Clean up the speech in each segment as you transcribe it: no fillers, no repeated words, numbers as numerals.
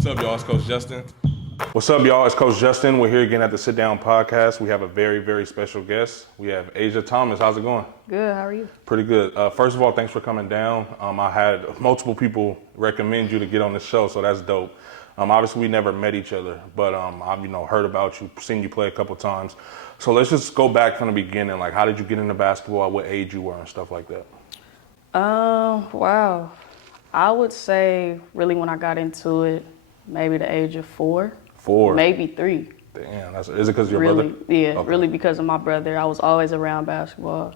What's up, y'all? It's Coach Justin. What's up, y'all? It's Coach Justin. We're here again at the Sit Down Podcast. We have a very, very special guest. We have Asha Thomas. How's it going? Good. How are you? Pretty good. First of all, thanks for coming down. I had multiple people recommend you to get on the show, so that's dope. Obviously, we never met each other, but I've heard about you, seen you play a couple times. So let's just go back from the beginning. Like, how did you get into basketball? At what age you were and stuff like that? Wow. I would say really when I got into it, maybe the age of 4. 4? Maybe 3. Damn. Is it because of your really, brother? Yeah, Okay. Really because of my brother. I was always around basketball.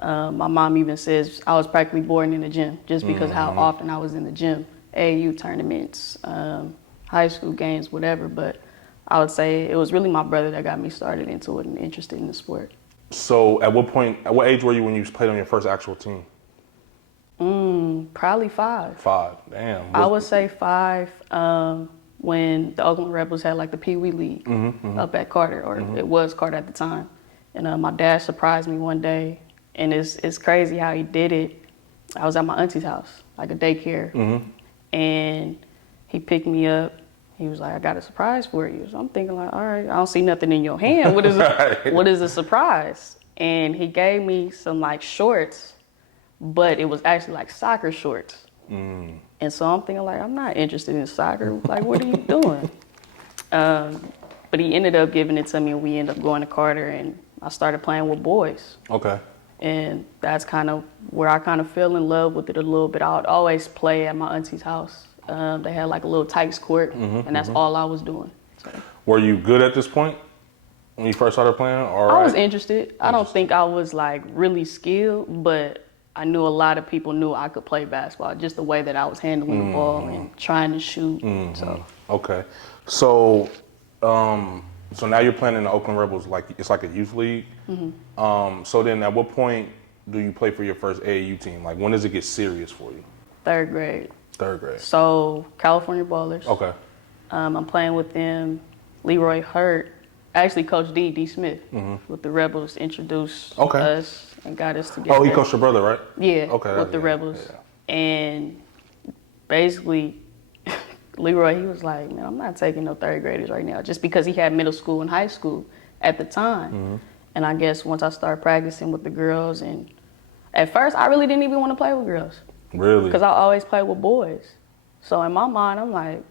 My mom even says I was practically born in the gym just because how often I was in the gym. AAU tournaments, high school games, whatever. But I would say it was really my brother that got me started into it and interested in the sport. So at what age were you when you played on your first actual team? Probably 5. 5. Damn. I would say 5 when the Oakland Rebels had like the Pee Wee League up at Carter, or it was Carter at the time. And my dad surprised me one day, and it's crazy how he did it. I was at my auntie's house, like a daycare, and he picked me up. He was like, "I got a surprise for you." So I'm thinking like, all right, I don't see nothing in your hand. What is what is a surprise? And he gave me some like shorts, but it was actually like soccer shorts. And so I'm thinking like, I'm not interested in soccer. Like, what are you doing? But he ended up giving it to me, and we ended up going to Carter, and I started playing with boys. Okay. And that's kind of where I kind of fell in love with it a little bit. I would always play at my auntie's house. They had like a little Tykes court, and that's all I was doing. So. Were you good at this point when you first started playing? I was interested. I don't think I was like really skilled, but I knew a lot of people knew I could play basketball, just the way that I was handling the ball and trying to shoot. So. Okay. So so now you're playing in the Oakland Rebels, like it's like a youth league. So then at what point do you play for your first AAU team? Like, when does it get serious for you? 3rd grade. 3rd grade. So California Ballers. Okay. I'm playing with them. Leroy Hurt, actually Coach D. Smith with the Rebels introduced us and got us together. Oh, he coached your brother, right? Yeah, okay, with the Rebels. Yeah. And basically, Leroy, he was like, man, I'm not taking no 3rd graders right now, just because he had middle school and high school at the time. And I guess once I started practicing with the girls, and at first I really didn't even want to play with girls. Really? Because I always played with boys. So in my mind, I'm like,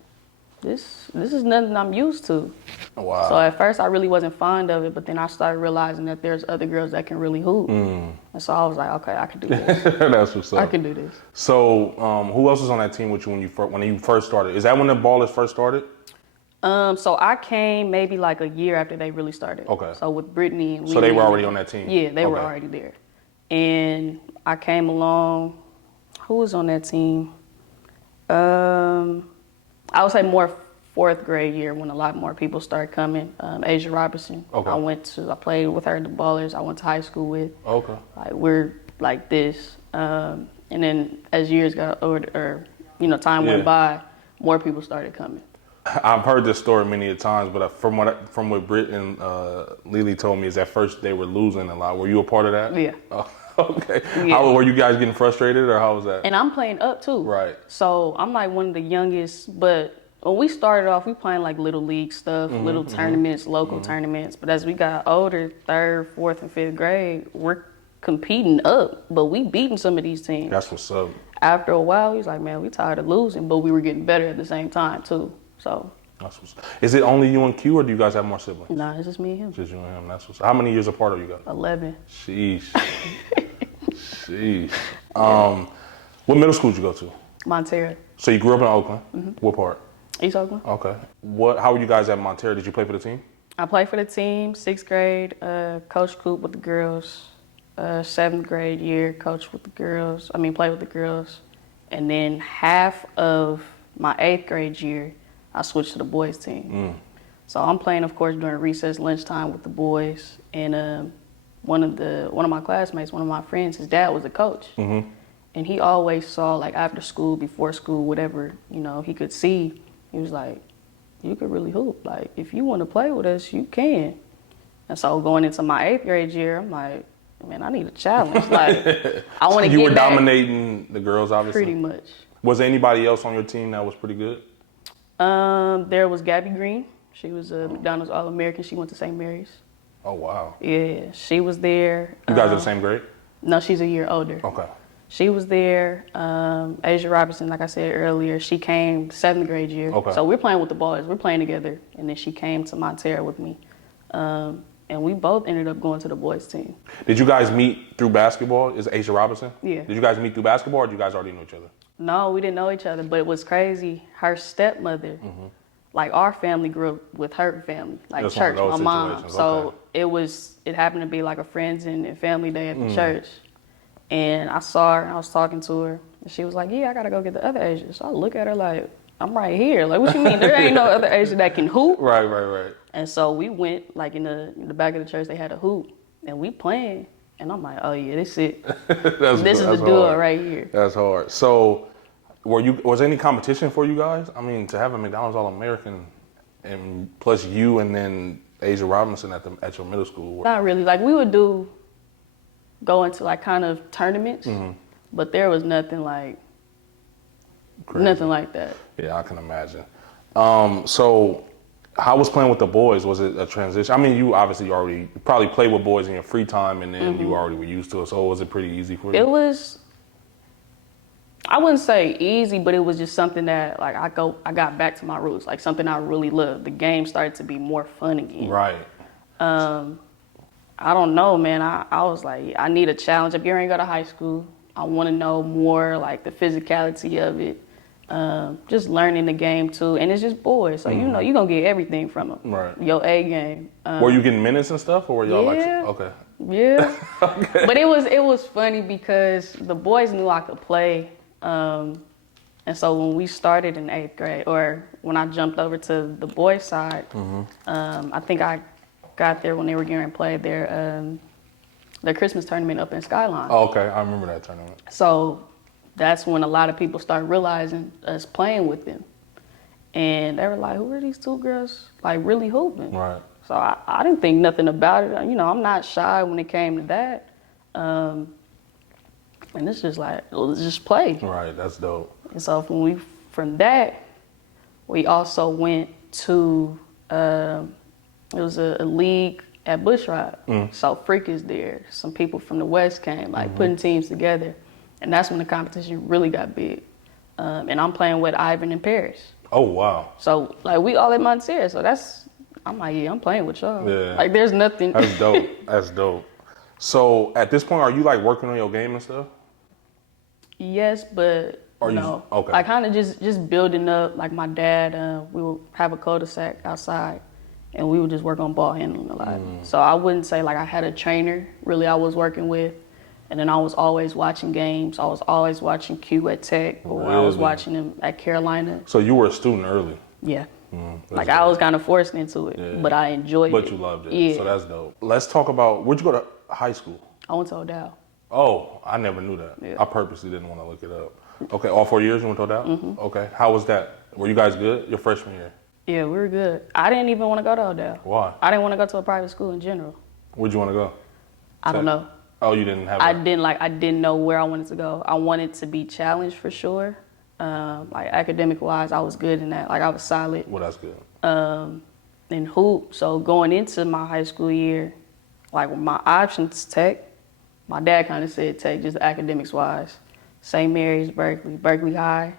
this is nothing I'm used to. Wow. So at first I really wasn't fond of it, but then I started realizing that there's other girls that can really hoop. And so I was like, okay, I can do this. That's what's up. I can do this. So who else was on that team with you when you first started? Is that when the Ballers first started? So I came maybe like a year after they really started. Okay. So with Brittany and So they were already on that team? Yeah, they were already there. And I came along. Who was on that team? I would say more 4th grade year when a lot more people started coming. Asha Robertson. Okay. I played with her at the Ballers. I went to high school with. Okay. Like, we're like this. And then as years got older, or time went by, more people started coming. I've heard this story many times, but from what Britt and Lily told me is at first they were losing a lot. Were you a part of that? Yeah. Oh, okay. Yeah. How were you guys getting frustrated, or how was that? And I'm playing up too. Right. So I'm like one of the youngest, but when we started off, we playing like little league stuff, little tournaments, local tournaments. But as we got older, 3rd, 4th, and 5th grade, we're competing up, but we beating some of these teams. That's what's up. After a while, he was like, man, we tired of losing, but we were getting better at the same time too. So. That's what's up. Is it only you and Q, or do you guys have more siblings? Nah, it's just me and him. Just you and him. That's what's up. How many years apart are you guys? 11. Sheesh. Sheesh. What middle school did you go to? Montero. So you grew up in Oakland. What part? East Oakland. Okay. How were you guys at Montero? Did you play for the team? I played for the team, 6th grade, Coach Coop with the girls. 7th grade year, played with the girls. And then half of my 8th grade year, I switched to the boys team. So I'm playing, of course, during recess, lunchtime with the boys. And one of my classmates, one of my friends, his dad was a coach. And he always saw, like, after school, before school, whatever, he could see. He was like, you could really hoop. Like, if you want to play with us, you can. And so going into my 8th grade year, I'm like, man, I need a challenge. Like, I want to get You were back. dominating the girls, obviously? Pretty much. Was there anybody else on your team that was pretty good? There was Gabby Green. She was a McDonald's All-American. She went to St. Mary's. Oh, wow. Yeah, she was there. You guys are the same grade? No, she's a year older. Okay. She was there. Asia Robinson, like I said earlier, she came 7th grade year. Okay. So we're playing with the boys. We're playing together. And then she came to Montero with me. And we both ended up going to the boys team. Did you guys meet through basketball? Is Asha Robinson? Yeah. Did you guys meet through basketball or did you guys already know each other? No, we didn't know each other, but it was crazy. Her stepmother, like our family grew up with her family, like That's one of church, those my mom. situations, So okay. it happened to be like a friends and family day at the church. And I saw her, I was talking to her, and she was like, yeah, I gotta go get the other Asian. So I look at her like, I'm right here. Like, what you mean? There ain't no other Asian that can hoop. Right. And so we went, like in the back of the church, they had a hoop, and we playing. And I'm like, oh yeah, this it. This is the duo right here. That's hard. So, was there any competition for you guys? I mean, to have a McDonald's All-American, and plus you, and then Asha Robinson at your middle school. Not really. Like we would go into like kind of tournaments, but there was nothing like Crazy. nothing like that. Yeah, I can imagine. So, how was playing with the boys? Was it a transition? I mean, you probably played with boys in your free time, and then you already were used to it. So, was it pretty easy for you? It was. I wouldn't say easy, but it was just something that like I got back to my roots, like something I really loved. The game started to be more fun again. Right. I don't know, man. I was like, I need a challenge. I'm getting ready to go to high school. I want to know more, like the physicality of it. Just learning the game too, and it's just boys, so you know you're gonna get everything from them. Right. Your A game. Were you getting minutes and stuff, or were y'all yeah. like okay? Yeah. Okay. But it was funny because the boys knew I could play, and so when we started in 8th grade, or when I jumped over to the boys' side, I think I got there when they were getting ready to play their Christmas tournament up in Skyline. Oh, okay, I remember that tournament. So that's when a lot of people started realizing us playing with them. And they were like, who are these two girls like really hooping? Right. So I didn't think nothing about it. You know, I'm not shy when it came to that. And it's just like, let's just play. Right, that's dope. And so from that, we also went to, it was a league at Bushrod. So Freak is there. Some people from the West came, like putting teams together. And that's when the competition really got big. And I'm playing with Ivan and Paris. Oh, wow. So, like, we all at Montero. So I'm like, yeah, I'm playing with y'all. Yeah. Like, there's nothing. That's dope. That's dope. So, at this point, are you, like, working on your game and stuff? Yes, but no. Okay. I kind of just building up. Like, my dad, we would have a cul-de-sac outside, and we would just work on ball handling a lot. So, I wouldn't say, like, I had a trainer, really, I was working with. And then I was always watching games. I was always watching Q at Tech, or I was watching him at Carolina. So you were a student early? Yeah. Like I was kind of forced into it, but I enjoyed it. But you loved it. Yeah. So that's dope. Let's talk about, where'd you go to high school? I went to Odell. Oh, I never knew that. Yeah. I purposely didn't want to look it up. Okay, all 4 years you went to Odell? Okay, how was that? Were you guys good your freshman year? Yeah, we were good. I didn't even want to go to Odell. Why? I didn't want to go to a private school in general. Where'd you want to go? I don't know. Oh, you didn't have I didn't know where I wanted to go. I wanted to be challenged for sure. Like academic wise, I was good in that. Like I was solid. Well, that's good. In hoop. So going into my high school year, like my options Tech, my dad kind of said Tech, just academics wise. St. Mary's, Berkeley High,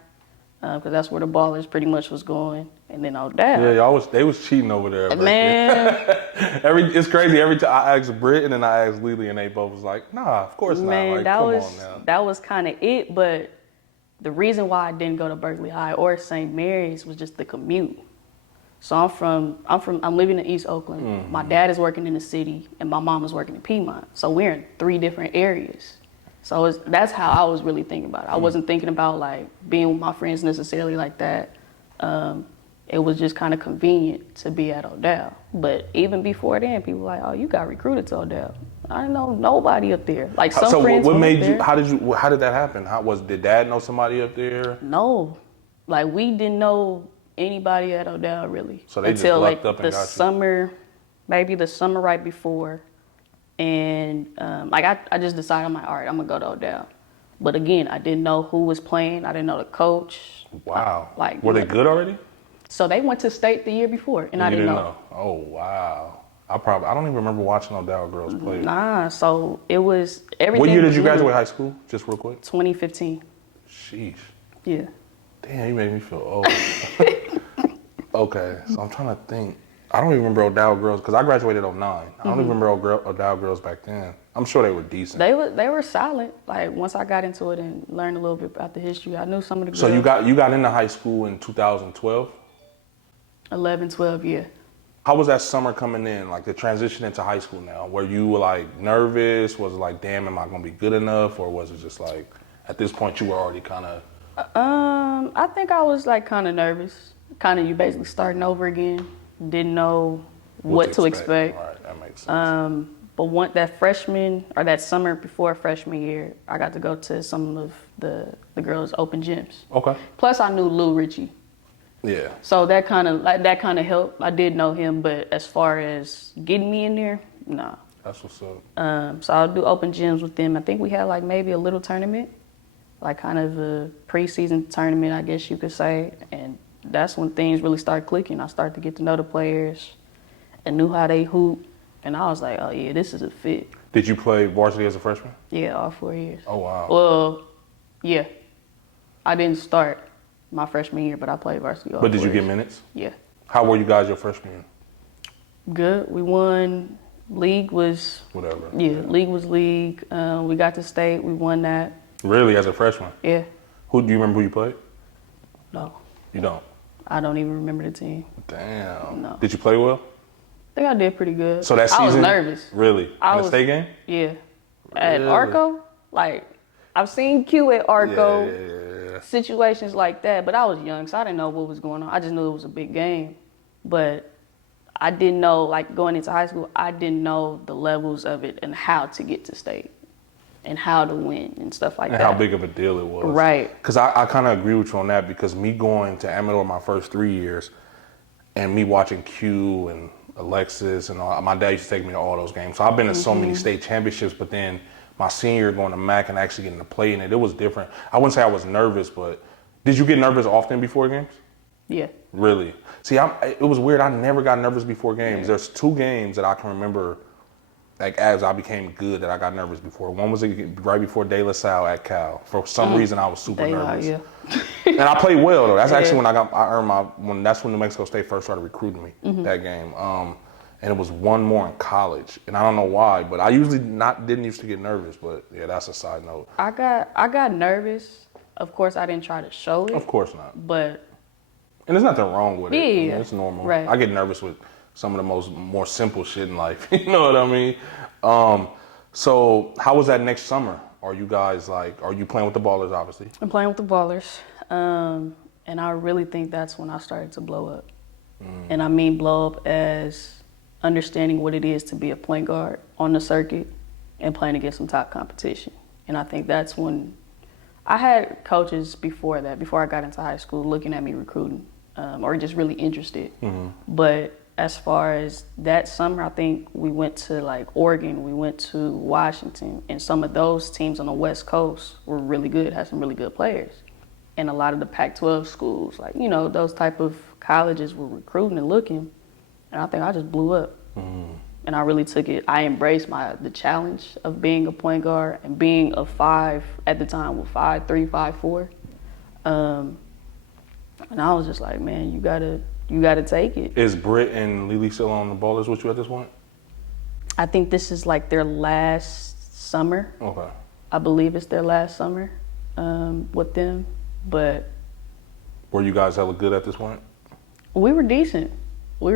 because that's where the ballers pretty much was going. And then Odell. Yeah, they was cheating over there. At Man. It's crazy. Every time I asked Britt and then I asked Lily and they both was like, nah, of course not. Like, come on now. That was kind of it. But the reason why I didn't go to Berkeley High or St. Mary's was just the commute. So I'm living in East Oakland. My dad is working in the city and my mom is working in Piedmont. So we're in 3 different areas. So that's how I was really thinking about it. I wasn't thinking about like being with my friends necessarily like that. It was just kind of convenient to be at Odell. But even before then, people were like, oh, you got recruited to Odell. I didn't know nobody up there. Like some friends what made up you, there. how did that happen? Did dad know somebody up there? No. Like we didn't know anybody at Odell really. So they just until lucked like up and got you. summer, maybe the summer right before. And like I just decided, I'm like, all right, I'm gonna go to Odell. But again, I didn't know who was playing. I didn't know the coach. Wow. Like were they good already? So they went to state the year before, and I You didn't know. Oh, wow. I don't even remember watching no Dow girls play. Nah, so it was everything. What year did you was graduate high school? Just real quick. 2015. Sheesh. Yeah. Damn, you made me feel old. Okay, so I'm trying to think. I don't even remember O'Dowd girls because I graduated 09. I don't even remember O'Dowd girls back then. I'm sure they were decent. They were solid. Like once I got into it and learned a little bit about the history, I knew some of the girls. So you got into high school in 2012? 11, 12, yeah. How was that summer coming in, like the transition into high school now? Were you like nervous? Was it like, damn, am I gonna be good enough? Or was it just like, at this point you were already kind of? I think I was like kind of nervous. Kind of you basically starting over again. Didn't know what to expect. All right, that makes sense. But that freshman or that summer before freshman year, I got to go to some of the girls' open gyms. Okay. Plus I knew Lou Richie. Yeah. So that kind of helped. I did know him, but as far as getting me in there, no. That's what's up. So I'll do open gyms with them. I think we had like maybe a little tournament, like kind of a preseason tournament, I guess you could say. And that's when things really started clicking. I started to get to know the players and knew how they hoop. And I was like, oh yeah, this is a fit. Did you play varsity as a freshman? Yeah, all 4 years. Oh, wow. Well, yeah. I didn't start my freshman year, but I played varsity all 4 But years. did you get minutes? Yeah. How were you guys your freshman year? Good. We won. League was... Whatever. Yeah, league was league. We got to state. We won that. Really, as a freshman? Yeah. Do you remember who you played? No. You don't? I don't even remember the team. Damn. No. Did you play well? I think I did pretty good. So that season? I was nervous. Really? In the state game? Yeah. At Really? Arco, like, I've seen Q at Arco, Yeah. situations like that, but I was young, so I didn't know what was going on. I just knew it was a big game. But I didn't know, like, going into high school, I didn't know the levels of it and how to get to state and how to win and stuff like And that. how big of a deal it was. Right. Because I kind of agree with you on that, because me going to Amador my first 3 years and me watching Q and Alexis and all, my dad used to take me to all those games. So I've been to so many state championships, but then my senior year going to MAC and actually getting to play in it, it was different. I wouldn't say I was nervous, but did you get nervous often before games? Yeah. Really? See, it was weird. I never got nervous before games. Yeah. There's 2 games that I can remember, like as I became good, that I got nervous before. One was right before De La Salle at Cal. For some reason, I was super nervous. Yeah. And I played well though. That's actually that's when New Mexico State first started recruiting me, that game. And it was one more in college, and I don't know why, but I usually didn't used to get nervous. But yeah, that's a side note. I got nervous. Of course, I didn't try to show it. Of course not. But And there's nothing wrong with it. Yeah, I mean, it's normal. right. I get nervous with some of the more simple shit in life. You know what I mean? So how was that next summer? Are you guys are you playing with the Ballers, obviously? I'm playing with the Ballers. And I really think that's when I started to blow up. And I mean blow up as understanding what it is to be a point guard on the circuit and playing against some top competition. And I think that's when I had coaches before I got into high school, looking at me recruiting or just really interested. But as far as that summer, I think we went to like Oregon, we went to Washington, and some of those teams on the West Coast were really good, had some really good players. And a lot of the Pac-12 schools, like, you know, those type of colleges were recruiting and looking. And I think I just blew up. And I really took it. I embraced the challenge of being a point guard and being a 5 at the time with 5'3", 5'4". And I was just like, man, you gotta take it. Is Britt and Lily still on the Ballers with you at this point? I think this is like their last summer. Okay. I believe it's their last summer with them. But were you guys hella good at this point? We were decent. We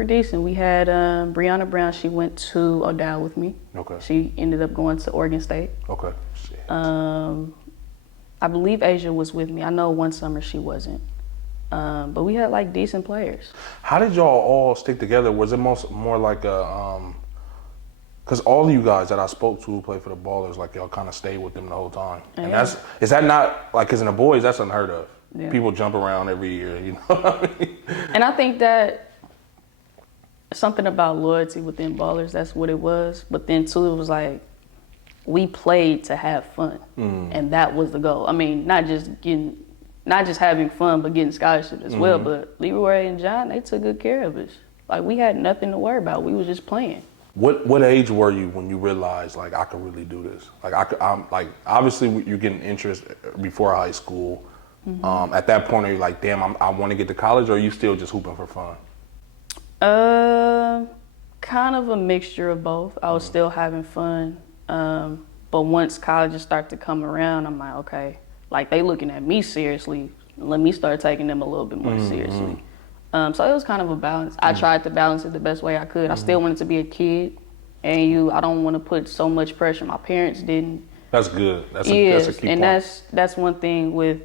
had Brianna Brown. She went to O'Dowd with me. Okay. She ended up going to Oregon State. Okay. Shit. I believe Asia was with me. I know one summer she wasn't. But we had like decent players. How did y'all all stick together? Was it more like a because all of you guys that I spoke to who played for the Ballers, like y'all kind of stayed with them the whole time. And is that not like, because in the boys that's unheard of. Yeah. People jump around every year, you know what I mean? And I think that something about loyalty within Ballers, that's what it was. But then too, it was like we played to have fun, and that was the goal. I mean, not just getting not just having fun, but getting scholarships as well. But Leroy and John, they took good care of us. Like, we had nothing to worry about. We was just playing. What age were you when you realized, like, I could really do this? Like, I'm like, obviously you're getting interest before high school. At that point, are you like, damn, I want to get to college, or are you still just hooping for fun? Kind of a mixture of both. I was still having fun. But once colleges start to come around, I'm like, okay, like, they looking at me seriously. Let me start taking them a little bit more seriously. So it was kind of a balance. I tried to balance it the best way I could. I still wanted to be a kid. And I don't want to put so much pressure. My parents didn't. That's good. That's a key and point. that's one thing with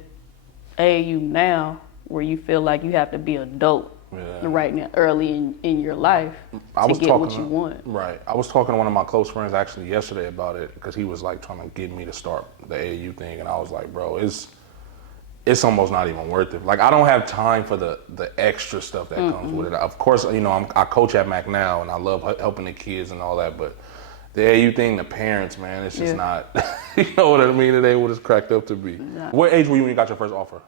AAU now, where you feel like you have to be adult right now, early in your life to get what you want. Right. I was talking to one of my close friends actually yesterday about it, because he was like trying to get me to start the AAU thing, and I was like, bro, it's almost not even worth it. Like, I don't have time for the extra stuff that comes with it. Of course, I coach at Mac now, and I love helping the kids and all that, but the AAU thing, the parents, man, it's just not, you know what I mean? It ain't what it's cracked up to be. Nah. What age were you when you got your first offer?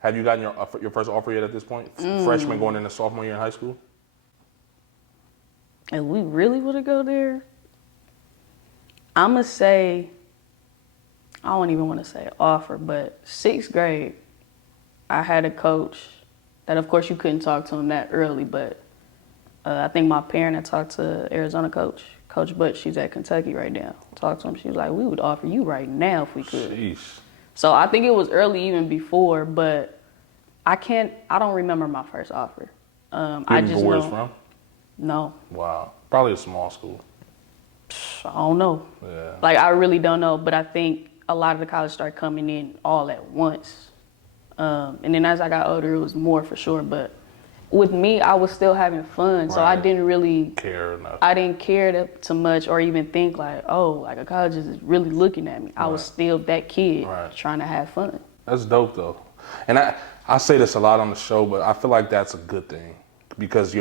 Have you gotten your first offer yet at this point? Freshman going into sophomore year in high school? And we really would have go there? I'm going to say, I don't even want to say offer, but 6th grade, I had a coach that, of course, you couldn't talk to him that early, but I think my parent had talked to Arizona coach, Coach Butch. She's at Kentucky right now. Talked to him. She was like, we would offer you right now if we could. Sheesh. So I think it was early even before, but I don't remember my first offer. I just know. Where it's from? No. Wow. Probably a small school. I don't know. Yeah. Like, I really don't know, but I think a lot of the colleges started coming in all at once. And then as I got older, it was more for sure. But with me, I was still having fun, so I didn't really care enough. I didn't care too much, or even think like, oh, like a college is really looking at me. I was still that kid trying to have fun. That's dope though. And I say this a lot on the show, but I feel like that's a good thing, because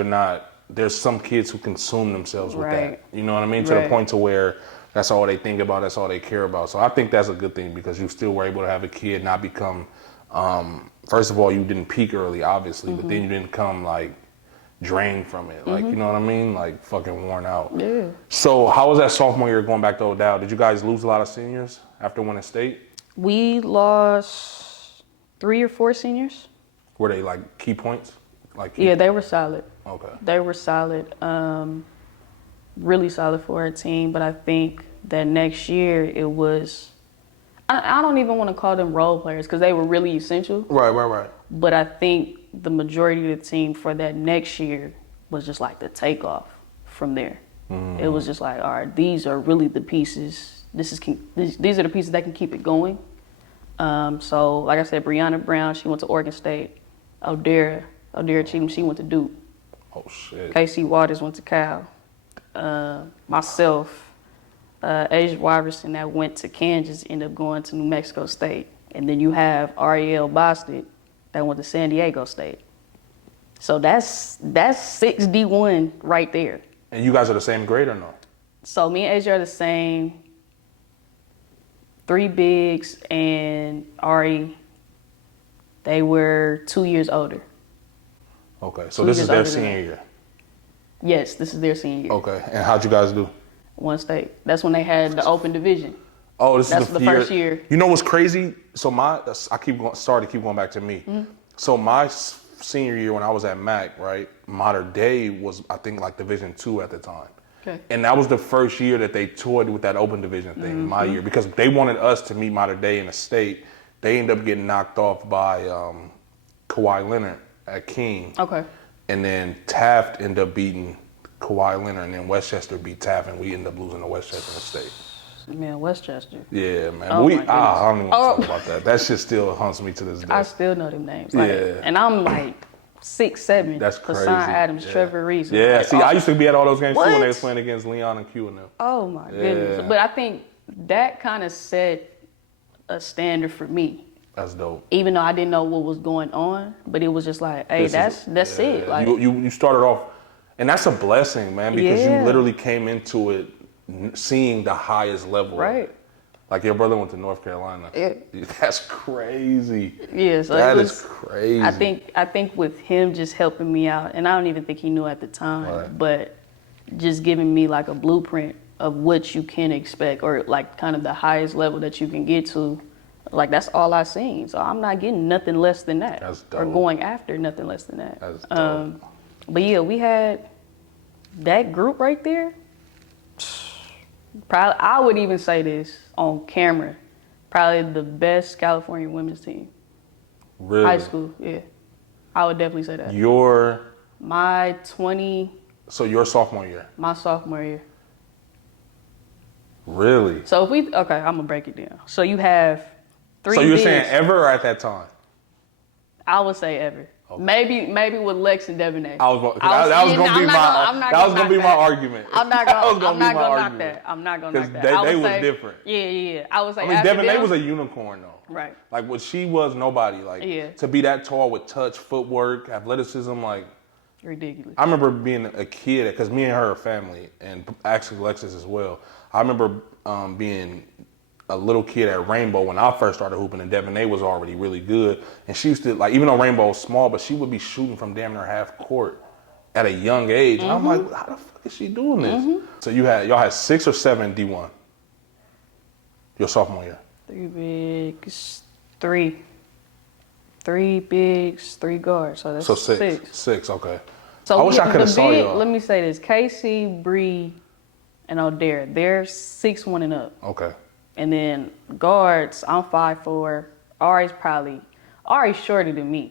there's some kids who consume themselves with that. You know what I mean? To the point to where that's all they think about, that's all they care about. So I think that's a good thing, because you still were able to have a kid not become, first of all, you didn't peak early, obviously, but then you didn't come like drained from it. Like, you know what I mean? Like fucking worn out. Yeah. So how was that sophomore year going back to O'Dowd? Did you guys lose a lot of seniors after winning state? We lost 3 or 4 seniors. Were they like key points? Yeah, they were solid. Okay. They were solid. Really solid for our team, but I think that next year it was, I don't even want to call them role players, because they were really essential. Right. But I think the majority of the team for that next year was just like the takeoff from there. It was just like, all right, these are really the pieces. These are the pieces that can keep it going. So like I said, Brianna Brown, she went to Oregon State. Odera Cheatham, she went to Duke. Oh shit. Casey Waters went to Cal. Myself, Asia Wyverson, that went to Kansas, ended up going to New Mexico State. And then you have Ariel Bostic that went to San Diego State. So that's 6 D1 right there. And you guys are the same grade or no? So me and Asia are the same. 3 bigs, and Ari, they were 2 years older. Okay, so this is their senior year? Yes, this is their senior year. Okay, and how'd you guys do? One state. That's when they had the open division. Oh, that's the first year. You know what's crazy? So sorry to keep going back to me. So my senior year when I was at Mac, right, Mater Dei was, I think, like Division II at the time. Okay. And that was the first year that they toured with that open division thing, my year, because they wanted us to meet Mater Dei in the state. They ended up getting knocked off by Kawhi Leonard at King. Okay. And then Taft ended up beating Kawhi Leonard, and then Westchester beat Taft, and we ended up losing to Westchester in the state. Man, Westchester. Yeah, man. Oh, I don't even want to talk about that. That shit still haunts me to this day. I still know them names. Like, and I'm like 6'7". That's crazy. Hassan Adams, Trevor Reese. Yeah, like, see, I used to be at all those games too when What? they was playing against Leon and Q and them. Oh my goodness. But I think that kind of set a standard for me. That's dope. Even though I didn't know what was going on, but it was just like, hey, that's it. Like, you started off, and that's a blessing, man, because you literally came into it seeing the highest level. Right. Like your brother went to North Carolina. Yeah. That's crazy. Yeah, so That it is was crazy. I think with him just helping me out, and I don't even think he knew at the time, Right. but just giving me like a blueprint of what you can expect, or like kind of the highest level that you can get to. Like that's all I seen. So I'm not getting nothing less than that. That's Or dope. going after nothing less than that. That's dope. But yeah, we had that group right there. Probably, I would even say this on camera, probably the best California women's team. Really? High school, yeah. I would definitely say that. So your sophomore year? My sophomore year. Really? So I'm gonna break it down. So you have three. So you're bigs. saying ever or at that time? I would say ever. Okay. Maybe with Lex and Debonair. That was gonna be my argument. I'm not gonna knock that. I'm not gonna knock that. Because they was say, different. Yeah. I would say. I mean, Debonair was a unicorn though. Right. Like what she was, nobody. Like to be that tall with touch, footwork, athleticism, like ridiculous. I remember being a kid because me and her are family, and actually Lexus as well. I remember being a little kid at Rainbow when I first started hooping, and Debonair was already really good. And she used to, like, even though Rainbow was small, but she would be shooting from damn near half court at a young age. And I'm like, how the fuck is she doing this? So y'all had 6 or 7 D1 your sophomore year? 3 bigs, 3. 3 bigs, 3 guards. So that's So 6. 6, okay. So I wish I could have saw y'all. Let me say this: Casey, Bree, and O'Dare. They're 6'1" and up. Okay. And then guards, I'm 5'4". Ari's shorter than me.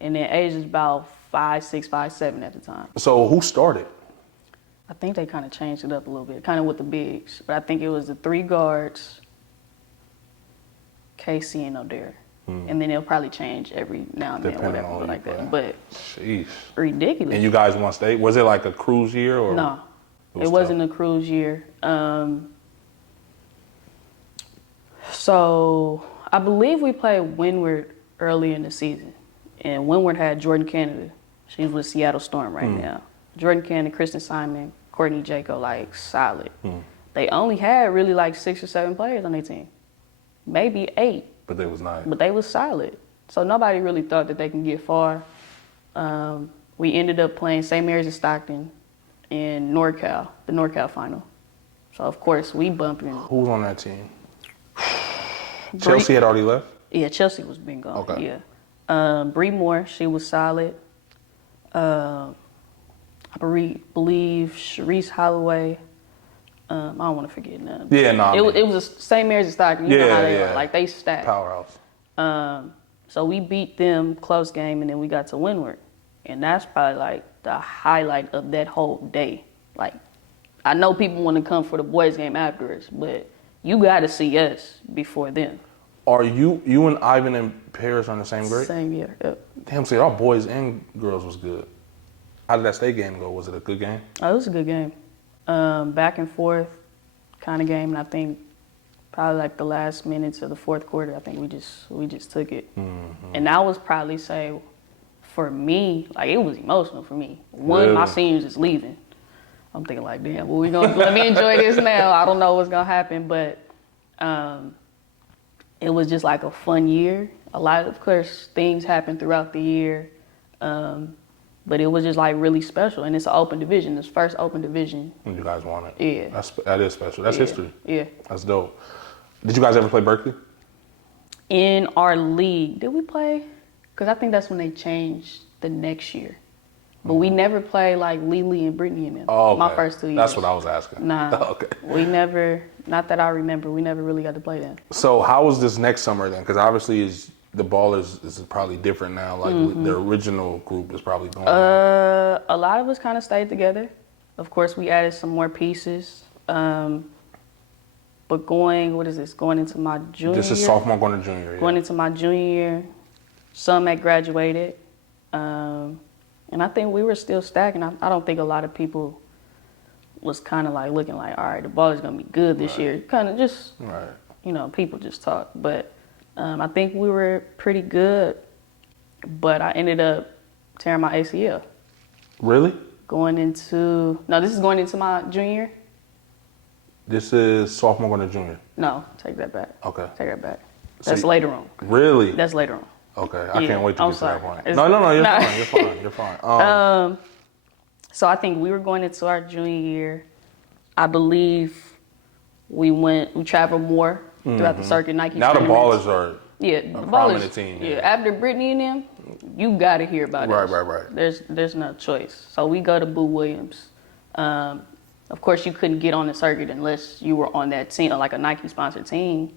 And then Asia's about 5'6", 5'7" at the time. So who started? I think they kind of changed it up a little bit, kind of with the bigs. But I think it was the 3 guards, Casey and O'Dare. And then they'll probably change every now and then, Depending whatever, on like who you that. play. But Sheesh. ridiculous. And you guys won state? Was it like a cruise year or? No, it was wasn't a cruise year. So I believe we played Windward early in the season, and Windward had Jordan Canada. She's with Seattle Storm right now. Jordan Canada, Kristen Simon, Courtney Jaco, like solid. They only had really like 6 or 7 players on their team, maybe 8. But they was nice. But they was solid. So nobody really thought that they can get far. We ended up playing St. Mary's and Stockton in NorCal, the NorCal final. So of course we bumped in. Who was on that team? Chelsea had already left? Yeah, Chelsea was been gone. Okay. Yeah. Bree Moore, she was solid. I believe Sharice Holloway. I don't want to forget none. Yeah, no. It was St. Mary's and Stockton. You know how they are. Like they stacked. Powerhouse. So we beat them close game, and then we got to Windward, and that's probably like the highlight of that whole day. Like, I know people want to come for the boys' game afterwards, but you got to see us before them. Are you and Ivan and Paris on the same grade? Same year. Yep. Damn, so our boys and girls was good. How did that state game go? Was it a good game? Oh, it was a good game. Back and forth kind of game, and I think probably like the last minutes of the fourth quarter, I think we just took it. And that was probably, say, for me, like it was emotional for me. One, my seniors is leaving. I'm thinking like, damn, well, let me enjoy this now. I don't know what's gonna happen, but it was just like a fun year. A lot of course, things happened throughout the year, but it was just like really special. And it's an open division. It's first open division. And you guys won it. Yeah. That is special. That's history. Yeah. That's dope. Did you guys ever play Berkeley? In our league, did we play? Because I think that's when they changed the next year. But we never played like Lily and Brittany and them. Oh, okay. My first 2 years. That's what I was asking. Nah. Okay. We never, not that I remember, we never really got to play them. So how was this next summer then? Because obviously the ball is probably different now. Like the original group is probably gone. A lot of us kind of stayed together. Of course, we added some more pieces. But going into my junior year. This is sophomore going to junior year. Going into my junior year, some had graduated. And I think we were still stacking. I don't think a lot of people was kind of like looking like, all right, the ball is going to be good this year. Kind of just, people just talk. But I think we were pretty good. But I ended up tearing my ACL. Really? This is going into my junior year. This is sophomore going to junior. No, take that back. Okay. Take that back. So That's later on. Really? That's later on. Okay. I Yeah, can't wait to I'm get to that sorry. point. It's- No, you're Nah. fine. You're fine. You're fine. So I think we were going into our junior year. I believe we traveled more throughout the circuit. Nike. Now the tournaments. Ballers are Yeah, a the prominent Ballers. team. Yeah, after Brittany and them, you got to hear about us. Right. There's no choice. So we go to Boo Williams. Of course, you couldn't get on the circuit unless you were on that team, like a Nike sponsored team,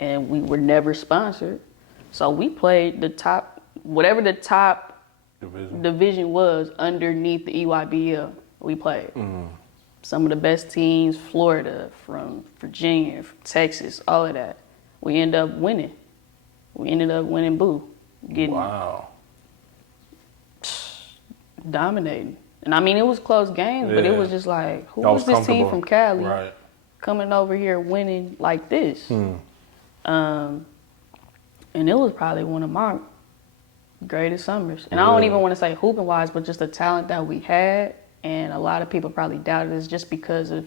and we were never sponsored. So we played the top, whatever the top division was underneath the EYBL. We played. Some of the best teams, Florida, from Virginia, from Texas, all of that. We ended up winning. We ended up winning Boo. Dominating. And I mean, it was close games, but it was just like, who was this team from Cali coming over here winning like this? And it was probably one of my greatest summers. And I don't even want to say hooping wise, but just the talent that we had. And a lot of people probably doubted us just because of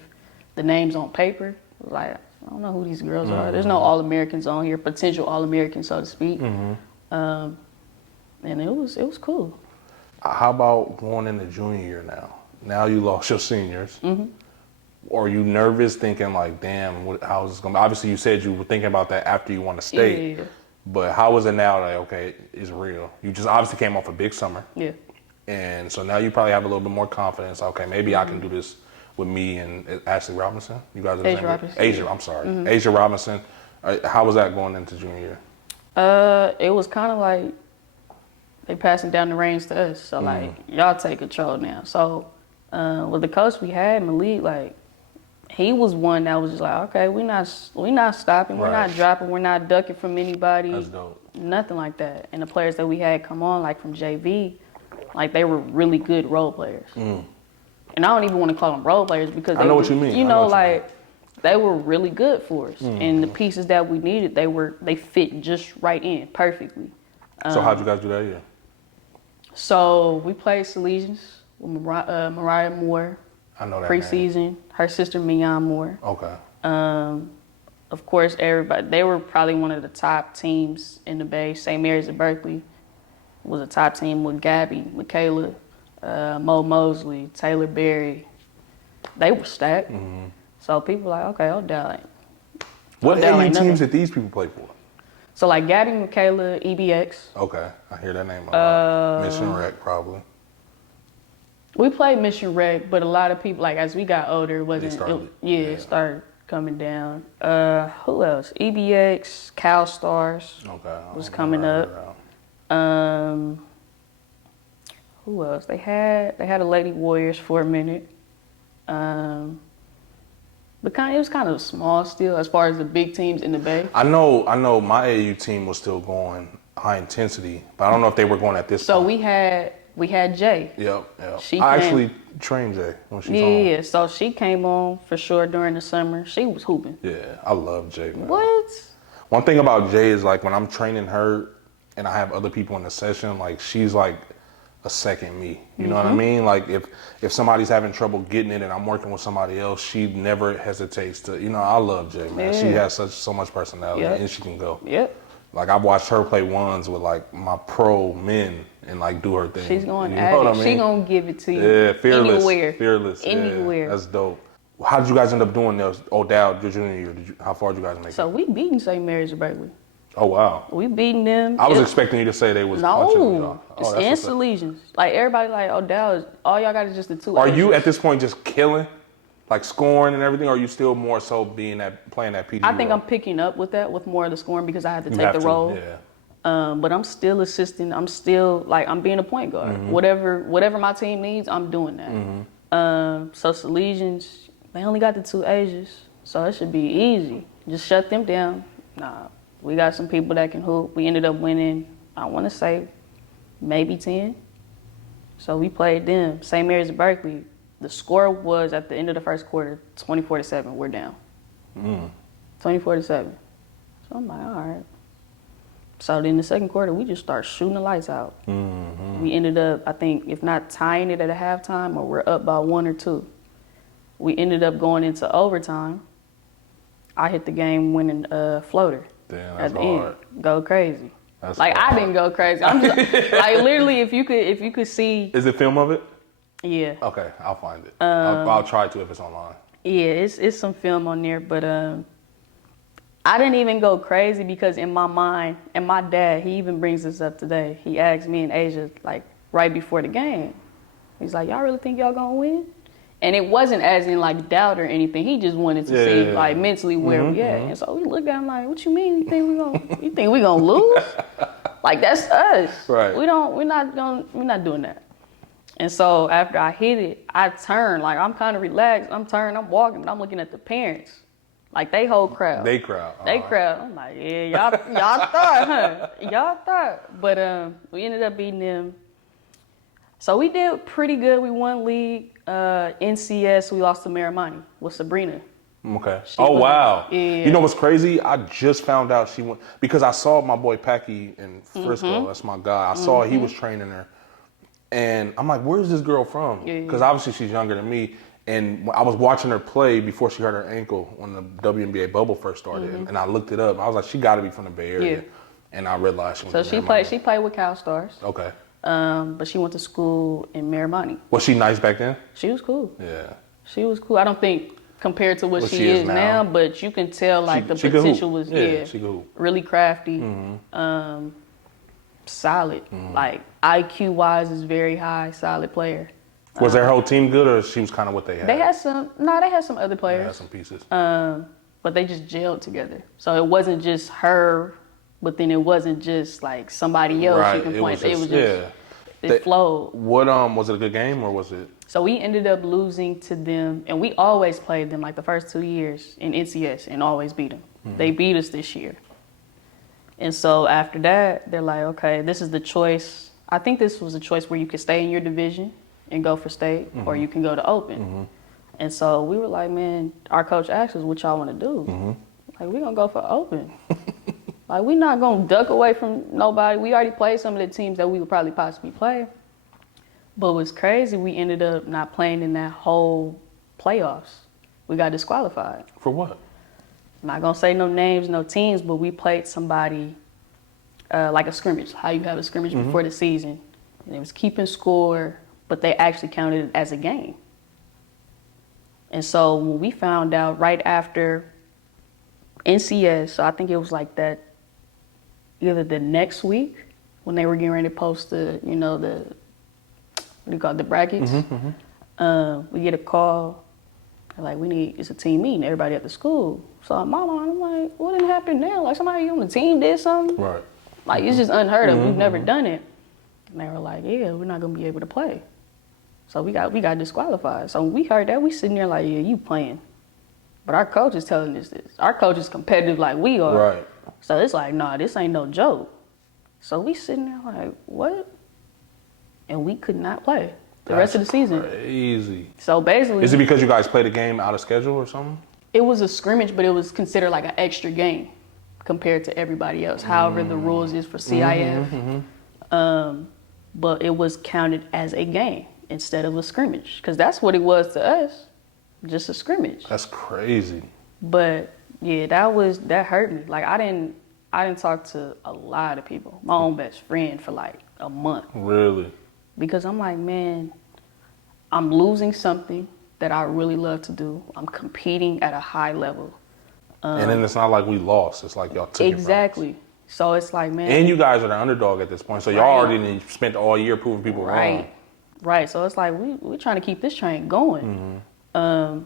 the names on paper. Like, I don't know who these girls are. There's no All-Americans on here, potential All-Americans, so to speak. And it was cool. How about going into junior year now? Now you lost your seniors. Are you nervous thinking like, damn, how is this going to be? Obviously, you said you were thinking about that after you won the state. Yeah. But how is it now that, okay, it's real? You just obviously came off a big summer. Yeah. And so now you probably have a little bit more confidence. Okay, maybe I can do this with me and Ashley Robinson. You guys are Asia Robinson. Asia, I'm sorry. Asia Robinson. How was that going into junior year? It was kind of like they passing down the reins to us. So like, y'all take control now. So with the coach we had, Malik, like, he was one that was just like, okay, we not stopping, we're not dropping, we're not ducking from anybody. That's dope. Nothing like that. And the players that we had come on, like from JV, like they were really good role players. And I don't even want to call them role players because I know what you mean. You know, like they were really good for us. And the pieces that we needed, they fit just right in perfectly. So how'd you guys do that year? So we played Salesians with Mariah Moore. I know that preseason. name. Her sister Mignon Moore. Okay. Of course, everybody. They were probably one of the top teams in the Bay. St. Mary's of Berkeley was a top team with Gabby, Michaela, Mo Mosley, Taylor Berry. They were stacked. So people were like, okay, Odell. What AU ain't teams nothing. did these people play for? So like Gabby, Michaela, EBX. Okay, I hear that name a lot. Mission Rec probably. We played Mission Rec, but a lot of people, like as we got older, it wasn't. It started coming down. Who else? EBX, Cal Stars was coming up. Who else? They had a Lady Warriors for a minute. But it was kind of small still as far as the big teams in the Bay. I know my AU team was still going high intensity, but I don't know if they were going at this So time. we had Jay. Yep. She I came- actually trained Jay when she's home. Yeah, so she came on for sure during the summer. She was hooping. Yeah, I love Jay, man. What? One thing about Jay is like when I'm training her and I have other people in the session, like she's like a second me. You know what I mean? Like if somebody's having trouble getting it and I'm working with somebody else, she never hesitates to, I love Jay, man. She has so much personality and she can go. Yep. Like I've watched her play ones with like my pro men and like do her thing. She's going you at know it. what I mean? She gonna give it to you. Yeah, fearless. Anywhere. Fearless. Anywhere. Yeah, that's dope. How did you guys end up doing this? Odell, your junior year. How far did you guys make So it? we beating St. Mary's of Berkeley. Oh wow. We beating them. I was expecting you to say they was punching No, y'all. it's that's what's up. Salesians. Like everybody, like Odell is all y'all got is just the two. Are you Asians. at this point just killing, like scoring and everything? Or are you still more so playing that PD? I think role? I'm picking up with that, with more of the scoring because I had to You take have the to, role. Yeah. But I'm still assisting. I'm still like I'm being a point guard. Whatever my team needs, I'm doing that. So Salesians, they only got the two Asians, so it should be easy. Just shut them down. Nah, we got some people that can hoop. We ended up winning. I want to say maybe 10. So we played them. St. Mary's of Berkeley. The score was at the end of the first quarter, 24-7. We're down. 24-7. So I'm like, all right. So then the second quarter, we just start shooting the lights out. We ended up, I think, if not tying it at a halftime, or we're up by 1 or 2. we ended up going into overtime. I hit the game-winning floater. Damn, at that's the hard. end. Go crazy. That's like hard. I didn't go crazy. I'm just like literally, if you could see. Is it film of it? Yeah. Okay, I'll find it. I'll try to if it's online. Yeah, it's some film on there, but I didn't even go crazy because in my mind, and my dad, he even brings this up today. He asked me and Asia like right before the game. He's like, "Y'all really think y'all gonna win?" And it wasn't as in like doubt or anything. He just wanted to see like mentally where we at. And so we looked at him like, "What you mean? You think we gonna lose? Like that's us. Right. We're not doing that." And so after I hit it, I turned like I'm kind of relaxed. I'm walking, but I'm looking at the parents, like they whole crowd. They crowd. I'm like, yeah, y'all thought, huh? Y'all thought. But we ended up beating them. So we did pretty good. We won league. NCS, we lost to Miramani with Sabrina. Okay. She Oh, was- wow. Yeah. You know what's crazy? I just found out she went, because I saw my boy Packy in Frisco. That's my guy. I saw he was training her. And I'm like, where's this girl from? Because obviously she's younger than me. And I was watching her play before she hurt her ankle when the WNBA bubble first started. And I looked it up. I was like, she got to be from the Bay Area. Yeah. And I realized she went So to she Miramani. played with Cal Stars. Okay. But she went to school in Miramani. Was she nice back then? She was cool. Yeah. She was cool. I don't think compared to what she is now, but you can tell like the She could potential hoop. was She could hoop. really crafty, solid. Like IQ wise is very high, solid player. Was their whole team good, or she was kind of what they had? They had some other They players. had some pieces. But they just gelled together. So it wasn't just her, but then it wasn't just like somebody else Right. you can point. It was just it flowed. What was it a good game, or was it? So we ended up losing to them, and we always played them like the first 2 years in NCS and always beat them. They beat us this year. And so after that, they're like, okay, this is the choice. I think this was a choice where you could stay in your division and go for state, or you can go to open. And so we were like, man, our coach asked us, what y'all want to do? Like, we're going to go for open. Like, we're not going to duck away from nobody. We already played some of the teams that we would probably possibly play. But what's crazy, we ended up not playing in that whole playoffs. We got disqualified. For what? I'm not going to say no names, no teams, but we played somebody like a scrimmage, how you have a scrimmage before the season. And it was keeping score, but they actually counted it as a game. And so when we found out right after NCS, so I think it was like that, either the next week when they were getting ready to post the, the, what do you call it, the brackets. We get a call, like, it's a team meeting, everybody at the school. So in my mind, I'm like, what didn't happen now? Like somebody on the team did something? Right. Like it's just unheard of. We've never done it. And they were like, yeah, we're not gonna be able to play. So we got disqualified. So when we heard that, we sitting there like, yeah, you playing. But our coach is telling us this. Our coach is competitive like we are. Right. So it's like, nah, this ain't no joke. So we sitting there like, what? And we could not play the rest of the season. Crazy. So basically, Is it because you guys played a game out of schedule or something? it was a scrimmage, but it was considered like an extra game compared to everybody else. However, the rules is for CIF. But it was counted as a game instead of a scrimmage, because that's what it was to us, just a scrimmage. That's crazy. But yeah, that hurt me. Like I didn't talk to a lot of people. My own best friend for like a month. Really? Because I'm like, man, I'm losing something that I really love to do. I'm competing at a high level. And then it's not like we lost. It's like y'all took it from us. Exactly. So it's like, man. And you guys are the underdog at this point. So y'all already spent all year proving people wrong. Right. So it's like we're trying to keep this train going. And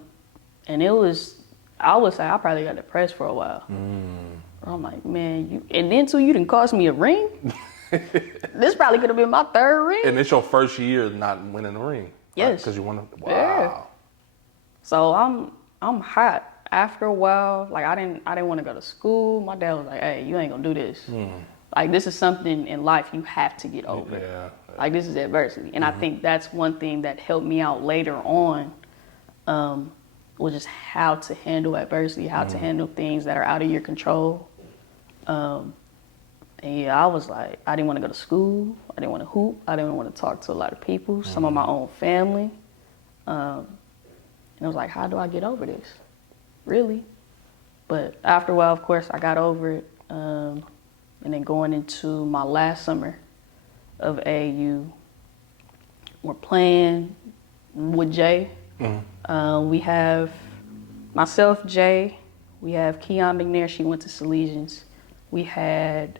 I would say I probably got depressed for a while. I'm like, man, and then too, you didn't cost me a ring. This probably could have been my third ring. And it's your first year not winning the ring. Yes. Because you won. Wow. Yeah. So I'm hot. After a while, like I didn't want to go to school. My dad was like, hey, you ain't gonna do this. Like this is something in life you have to get over. Yeah. Like this is adversity. And I think that's one thing that helped me out later on, was just how to handle adversity, how to handle things that are out of your control. And yeah, I was like, I didn't want to go to school. I didn't want to hoop. I didn't want to talk to a lot of people, some of my own family. And I was like, how do I get over this? Really? But after a while, of course, I got over it. And then going into my last summer of AAU, we're playing with Jay. We have myself, Jay. We have Keon McNair. She went to Salesians. We had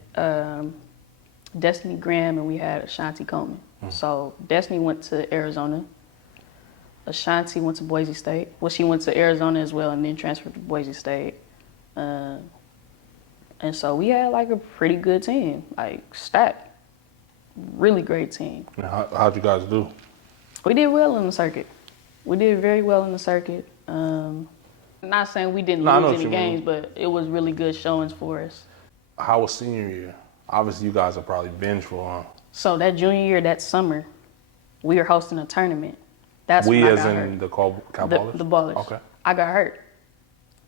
Destiny Graham and we had Ashanti Coleman. So Destiny went to Arizona. Ashanti went to Boise State. Well, she went to Arizona as well and then transferred to Boise State. And so we had like a pretty good team, like stacked, really great team. How'd you guys do? We did well in the circuit. We did very well in the circuit. Not saying we didn't lose any games, but it was really good showings for us. How was senior year? Obviously, you guys are probably vengeful, huh? So that junior year, that summer, we were hosting a tournament. That's we when I as got in hurt. the Cal Ballers? The Ballers. Okay. I got hurt.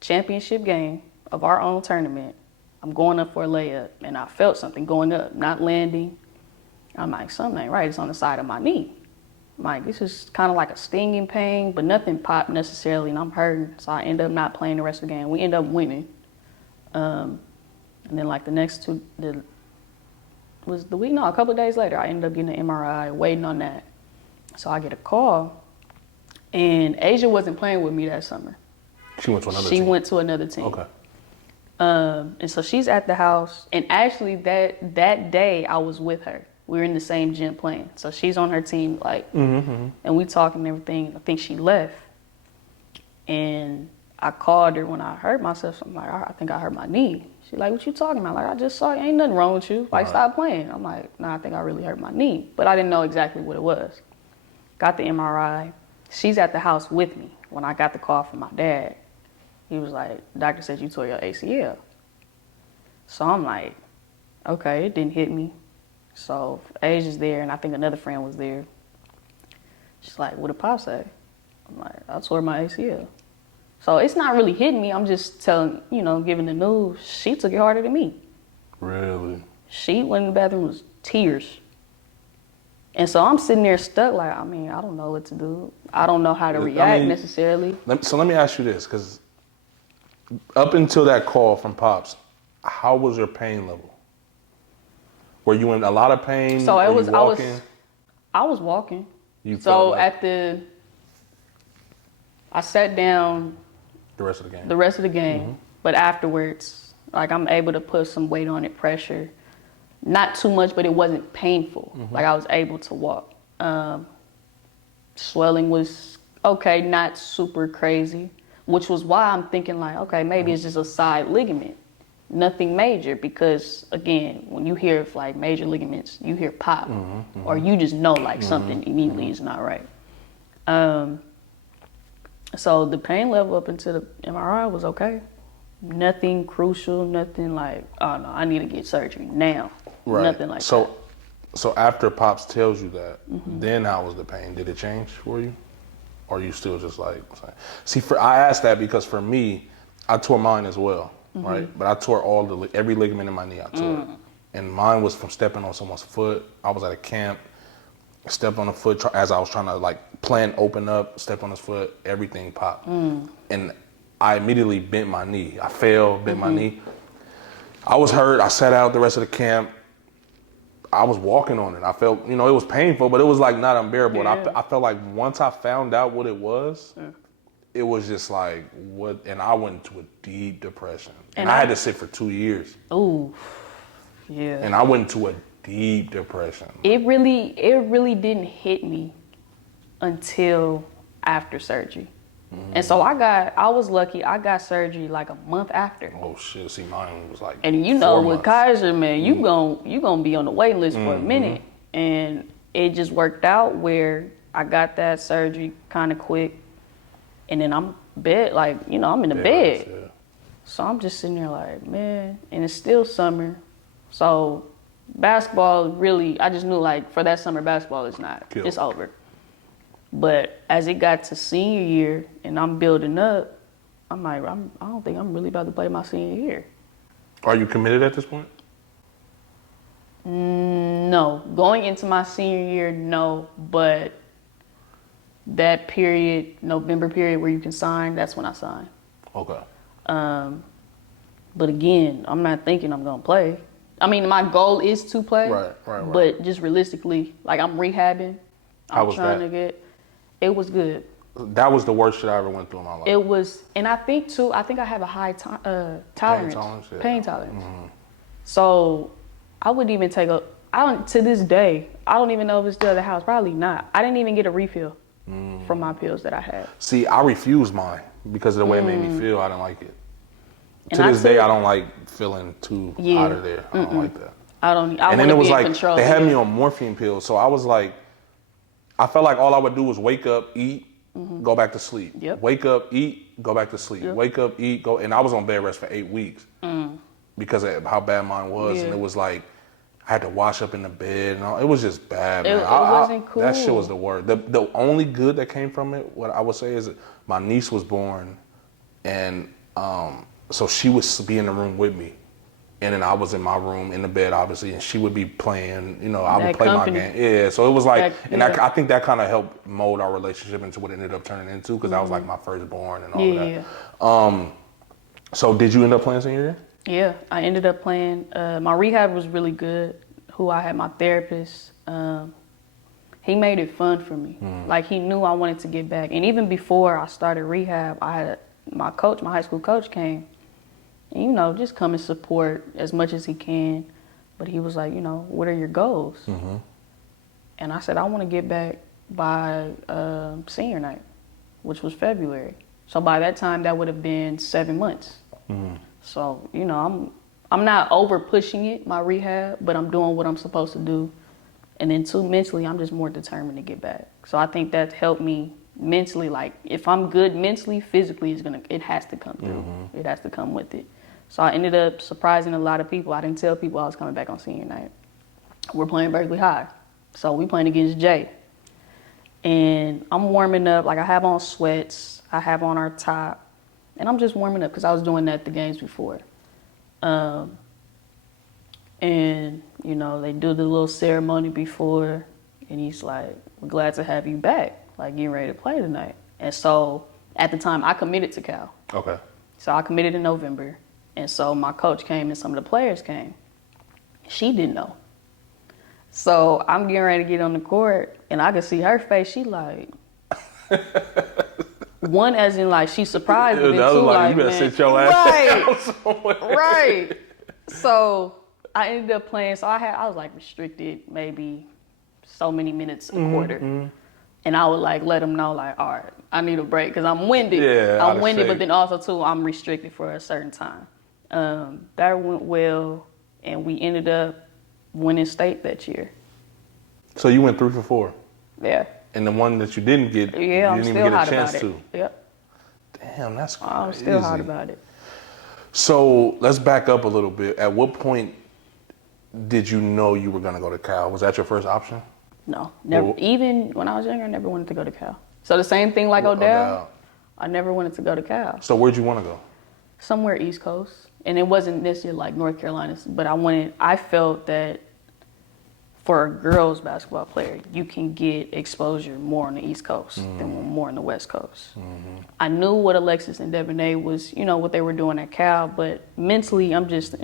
Championship game of our own tournament. I'm going up for a layup, and I felt something going up, not landing. I'm like, something ain't right. It's on the side of my knee. I'm like, this is kind of like a stinging pain, but nothing popped necessarily, and I'm hurting. So I end up not playing the rest of the game. We end up winning. And then like the next two, a couple of days later, I ended up getting an MRI, waiting on that. So I get a call, and Asia wasn't playing with me that summer. She went to another team? She went to another team. Okay. And so she's at the house, and actually that day I was with her. We were in the same gym playing. So she's on her team, like, and we talking and everything. I think she left, and I called her when I hurt myself. I'm like, I think I hurt my knee. She's like, what you talking about? Like, I just saw you. Ain't nothing wrong with you. Like, stop playing. I'm like, nah, I think I really hurt my knee. But I didn't know exactly what it was. Got the MRI. She's at the house with me when I got the call from my dad. He was like, the doctor said you tore your ACL. So I'm like, okay, it didn't hit me. So Asia's there, and I think another friend was there. She's like, what did Pop say? I'm like, I tore my ACL. So it's not really hitting me. I'm just telling, giving the news. She took it harder than me. Really? She went in the bathroom with tears. And so I'm sitting there stuck like, I don't know what to do. I don't know how to react necessarily. So let me ask you this, because up until that call from Pops, how was your pain level? Were you in a lot of pain? So I was walking. So I sat down the rest of the game. But afterwards, like, I'm able to put some weight on it, pressure. Not too much, but it wasn't painful. Like, I was able to walk. Swelling was okay, not super crazy, which was why I'm thinking like, okay, maybe it's just a side ligament. Nothing major, because again, when you hear of like major ligaments, you hear pop, or you just know like something immediately is not right. So the pain level up until the MRI was okay. Nothing crucial, nothing like, oh no, I need to get surgery now. Right. Nothing like that. So after Pops tells you that, then how was the pain? Did it change for you? Or are you still just like, see, I asked that because for me, I tore mine as well, right? But I tore every ligament in my knee, I tore it. And mine was from stepping on someone's foot. I was at a camp, stepped on a foot as I was trying to like plan open up, step on his foot, everything popped. And I immediately bent my knee. I fell, bent my knee. I was hurt. I sat out the rest of the camp. I was walking on it. I felt, it was painful, but it was like not unbearable. Yeah. And I felt like once I found out what it was, it was just like, what? And I went into a deep depression. And I had to sit for 2 years. Ooh, yeah. And I went into a deep depression. It really didn't hit me until after surgery. And so I was lucky. I got surgery like a month after. Oh shit! See, mine was like. And with Kaiser, man, you gonna be on the wait list for a minute. And it just worked out where I got that surgery kind of quick, and then I'm I'm in the bed. Yeah. So I'm just sitting there like, man, and it's still summer, so basketball really. I just knew like for that summer, basketball is not. It's over. But as it got to senior year and I'm building up, I'm like, I don't think I'm really about to play my senior year. Are you committed at this point? No. Going into my senior year, no. But that period, November period where you can sign, that's when I signed. Okay. But again, I'm not thinking I'm gonna play. I mean, my goal is to play. Right. But just realistically, like I'm rehabbing. How was that? It was good. That was the worst shit I ever went through in my life. It was, and I think too, I have a high tolerance. Pain tolerance? Yeah. Pain tolerance. So I wouldn't even to this day, I don't even know if it's still at the house. Probably not. I didn't even get a refill from my pills that I had. See, I refused mine because of the way it made me feel. I didn't like it. And To this day, I don't like feeling too out of there. I don't like that. I and then it was like, control. they had me on morphine pills. So I was like, I felt like all I would do was wake up, eat, go back to sleep. Yep. Wake up, eat, go back to sleep. Yep. Wake up, eat, go. And I was on bed rest for 8 weeks because of how bad mine was. Yeah. And it was like, I had to wash up in the bed. And all. It was just bad, man. It wasn't cool. That shit was the worst. The only good that came from it, what I would say is that my niece was born, and so she would be in the room with me. And then I was in my room, in the bed, obviously, and she would be playing, I would play my game. Yeah, so it was like, I think that kind of helped mold our relationship into what it ended up turning into, because that was like my firstborn and all of that. So did you end up playing senior year? Yeah, I ended up playing. My rehab was really good. Who I had, my therapist, he made it fun for me. Like, he knew I wanted to get back. And even before I started rehab, I had my coach, my high school coach came. And, just come and support as much as he can. But he was like, what are your goals? And I said, I want to get back by senior night, which was February. So by that time, that would have been 7 months. So, I'm not over pushing it, my rehab, but I'm doing what I'm supposed to do. And then too, mentally, I'm just more determined to get back. So I think that helped me mentally. Like, if I'm good mentally, physically, it has to come through. It has to come with it. So I ended up surprising a lot of people. I didn't tell people I was coming back on senior night. We're playing Berkeley High. So we playing against Jay. And I'm warming up. Like, I have on sweats. I have on our top. And I'm just warming up because I was doing that the games before. And, they do the little ceremony before. And he's like, we're glad to have you back. Like, getting ready to play tonight. And so at the time, I committed to Cal. Okay. So I committed in November. And so my coach came and some of the players came. She didn't know. So I'm getting ready to get on the court, and I could see her face. She like, one as in like she's surprised, but then two like, you better sit your ass down somewhere. Right. So I ended up playing. So I was like restricted maybe so many minutes a quarter. And I would like let them know like, all right, I need a break because I'm winded. Yeah, I'm winded, but then also too, I'm restricted for a certain time. That went well, and we ended up winning state that year. So you went 3 for 4. Yeah. And the one that you didn't get, you didn't even get a chance to. Yep. Damn, that's crazy. I'm still hot about it. So let's back up a little bit. At what point did you know you were going to go to Cal? Was that your first option? No, never. Even when I was younger, I never wanted to go to Cal. So the same thing like Odell, I never wanted to go to Cal. So where'd you want to go? Somewhere East Coast. And it wasn't necessarily like North Carolina, but I felt that for a girls basketball player, you can get exposure more on the East Coast than more on the West Coast. I knew what Alexis and Devonay was, what they were doing at Cal, but mentally, I'm just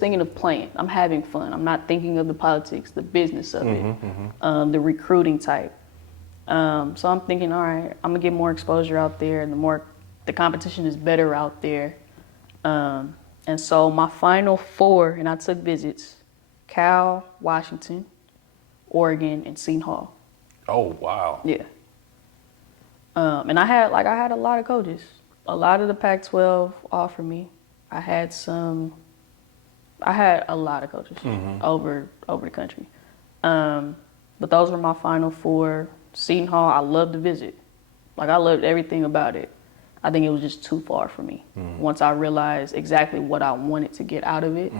thinking of playing. I'm having fun. I'm not thinking of the politics, the business of it, the recruiting type. So I'm thinking, all right, I'm gonna get more exposure out there, and the competition is better out there. And so my final 4, and I took visits, Cal, Washington, Oregon, and Seton Hall. Oh, wow. Yeah. And I had a lot of coaches. A lot of the Pac-12 offered me. I had a lot of coaches over the country. But those were my final 4. Seton Hall, I loved the visit. Like, I loved everything about it. I think it was just too far for me. Once I realized exactly what I wanted to get out of it.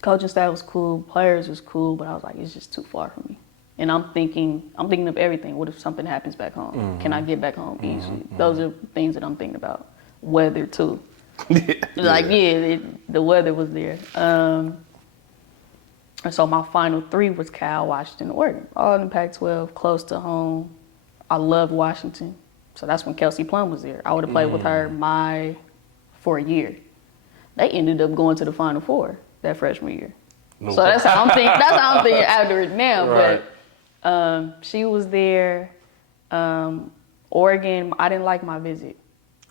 Coaching staff was cool, players was cool, but I was like, it's just too far for me. And I'm thinking of everything. What if something happens back home? Can I get back home easily? Those are things that I'm thinking about. Weather too. The weather was there. And so my final 3 was Cal, Washington, Oregon. All in the Pac-12, close to home. I loved Washington. So that's when Kelsey Plum was there. I would have played with her for a year. They ended up going to the Final Four that freshman year. No. So that's how I'm thinking. That's how I'm thinking after it now. Right. But she was there. Oregon, I didn't like my visit.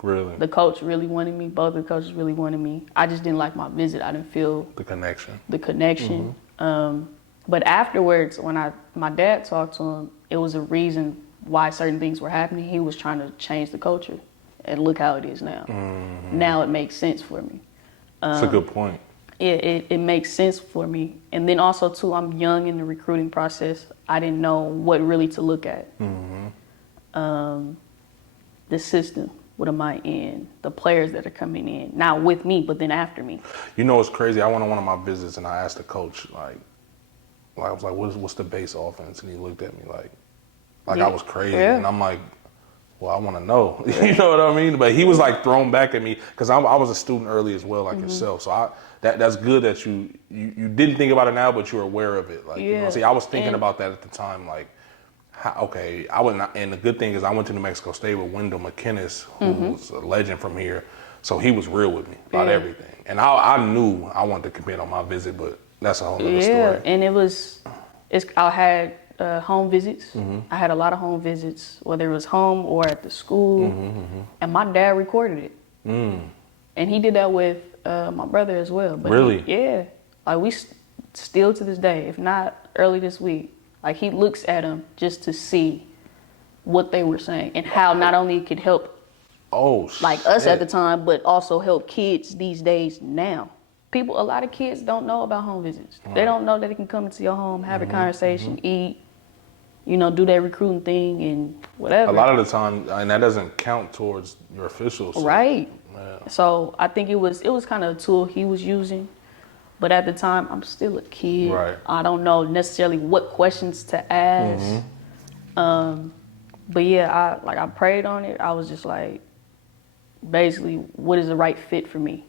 Really? The coach really wanted me. Both of the coaches really wanted me. I just didn't like my visit. I didn't feel The connection. But afterwards, when my dad talked to him, it was a reason why certain things were happening. He was trying to change the culture, and look how it is now. Now it makes sense for me. That's a good point. It makes sense for me. And then also, too, I'm young in the recruiting process. I didn't know what really to look at. The system, what am I in? The players that are coming in, not with me, but then after me. You know, it's crazy. I went on one of my visits and I asked the coach, like I was like, what's the base offense? And he looked at me like I was crazy. Yeah. And I'm like, well, I want to know. You know what I mean? But he was like thrown back at me because I was a student early as well, like yourself. So that's good that you didn't think about it now, but you're aware of it. Like, you know, see, I was thinking about that at the time, like, I would not, and the good thing is I went to New Mexico State with Wendell McKinnis, who was a legend from here. So he was real with me about everything. And I knew I wanted to compete on my visit, but that's a whole other story. Yeah, and I had home visits. I had a lot of home visits, whether it was home or at the school. And my dad recorded it. And he did that with my brother as well. But really? Yeah. Like we still to this day, if not early this week, like he looks at them just to see what they were saying and how not only it could help like us at the time, but also help kids these days now. A lot of kids don't know about home visits. They don't know that they can come into your home, have a conversation, eat, you know, do their recruiting thing and whatever. A lot of the time, and that doesn't count towards your officials. So. Right. Yeah. So I think it was kind of a tool he was using. But at the time, I'm still a kid. Right. I don't know necessarily what questions to ask. But yeah, I prayed on it. I was just like, basically, what is the right fit for me?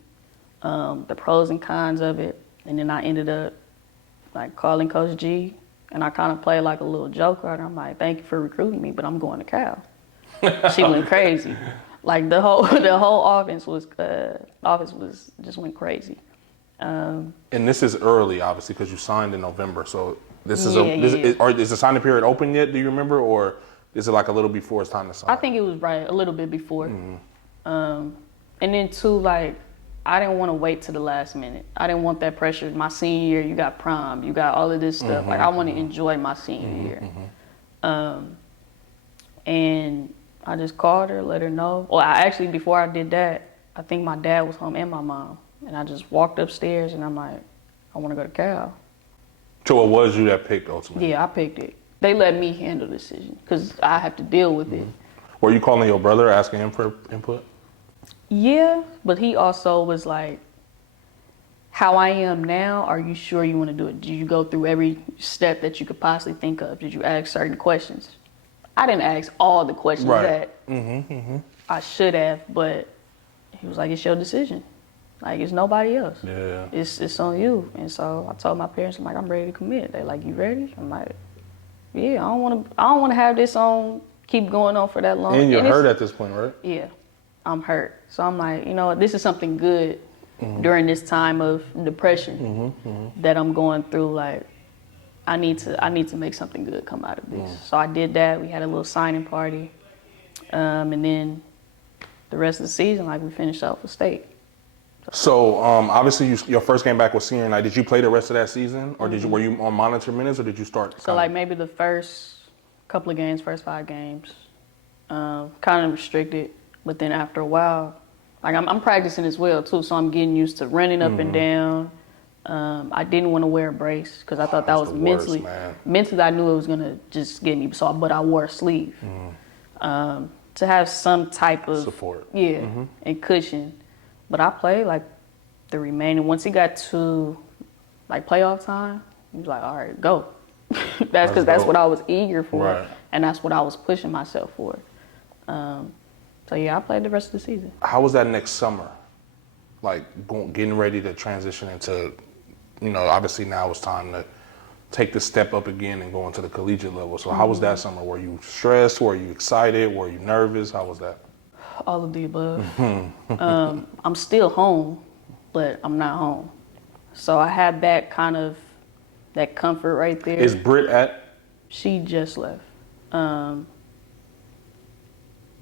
The pros and cons of it. And then I ended up like calling Coach G, and I kind of played like a little joker. And I'm like, thank you for recruiting me, but I'm going to Cal. She went crazy. Like the whole offense just went crazy. And this is early, obviously, because you signed in November. So this is is the signing period open yet? Do you remember, or is it like a little before it's time to sign? I think it was a little bit before. And then too, like I didn't want to wait to the last minute. I didn't want that pressure. My senior year, you got prom, you got all of this stuff. Like I want to enjoy my senior year. And I just called her, let her know. Well, before I did that, I think my dad was home and my mom. And I just walked upstairs and I'm like, I want to go to Cal. So it was you that picked ultimately? Yeah, I picked it. They let me handle the decision because I have to deal with it. Were you calling your brother, asking him for input? Yeah, but he also was like, how I am now, are you sure you want to do it? Did you go through every step that you could possibly think of? Did you ask certain questions? I didn't ask all the questions that I should have, but he was like, it's your decision. Like, it's nobody else. Yeah. It's on you. And so I told my parents, I'm like, I'm ready to commit. They're like, you ready? I'm like, yeah, I don't want to have this keep going on for that long. And you're hurt at this point, right? Yeah, I'm hurt. So I'm like, you know what, this is something good during this time of depression that I'm going through. Like, I need to make something good come out of this. So I did that. We had a little signing party. And then the rest of the season, like, we finished out for state. So obviously, your first game back was senior night. Did you play the rest of that season, or were you on monitor minutes, or did you start? So like maybe the first couple of games, first 5 games, kind of restricted. But then after a while, like I'm practicing as well too, so I'm getting used to running up and down. I didn't want to wear a brace because I thought that was mentally. Mentally, I knew it was gonna just get me. But I wore a sleeve to have some type of support. Yeah, and cushion. But I played like the remaining. Once it got to like playoff time, he was like, "All right, go." That's because that's what I was eager for, and that's what I was pushing myself for. So yeah, I played the rest of the season. How was that next summer? Like getting ready to transition into, you know, obviously now it's time to take the step up again and go into the collegiate level. So how was that summer? Were you stressed? Were you excited? Were you nervous? How was that? All of the above. I'm still home, but I'm not home. So I had that kind of, that comfort right there. Is Britt at? She just left.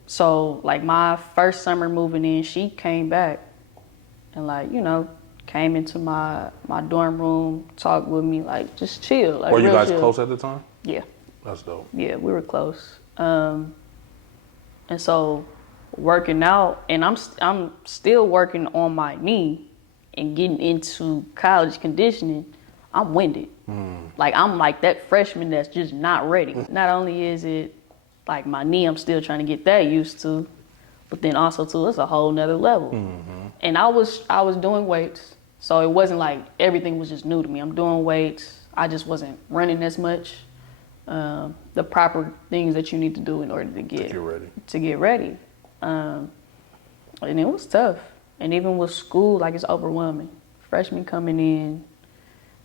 So like my first summer moving in, she came back and like, you know, came into my dorm room, talked with me, like just chill. Like, were you guys chill. close at the time? Yeah. That's dope. Yeah, we were close. And so working out, and I'm still working on my knee and getting into college conditioning. I'm winded. Like I'm like that freshman that's just not ready. Not only is it like my knee, I'm still trying to get that used to, but then also too, it's a whole nother level. And I was doing weights, so it wasn't like everything was just new to me. I'm doing weights. I just wasn't running as much. The proper things that you need to do in order to get ready. And it was tough. And even with school, like it's overwhelming. Freshmen coming in,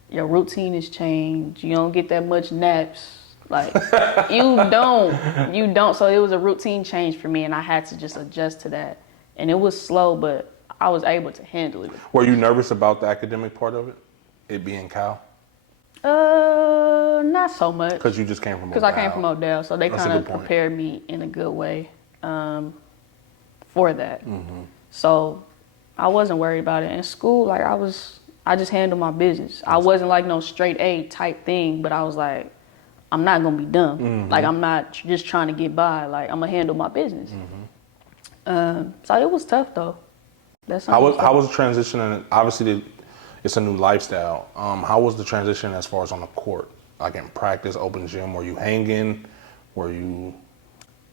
your routine is changed. You don't get that much naps. Like you don't. So it was a routine change for me, and I had to just adjust to that. And it was slow, but I was able to handle it. Were you nervous about the academic part of it? It being Cal? Not so much. Because you just came from Odell. Because I came from Odell, so they kind of prepared me in a good way for that. So I wasn't worried about it. In school, like I just handled my business. I wasn't like no straight A type thing, but I was like, I'm not gonna be dumb. Like I'm not just trying to get by. Like I'm gonna handle my business. So it was tough though. How was the transition? And obviously, it's a new lifestyle. How was the transition as far as on the court, like in practice, open gym? Were you hanging? Were you?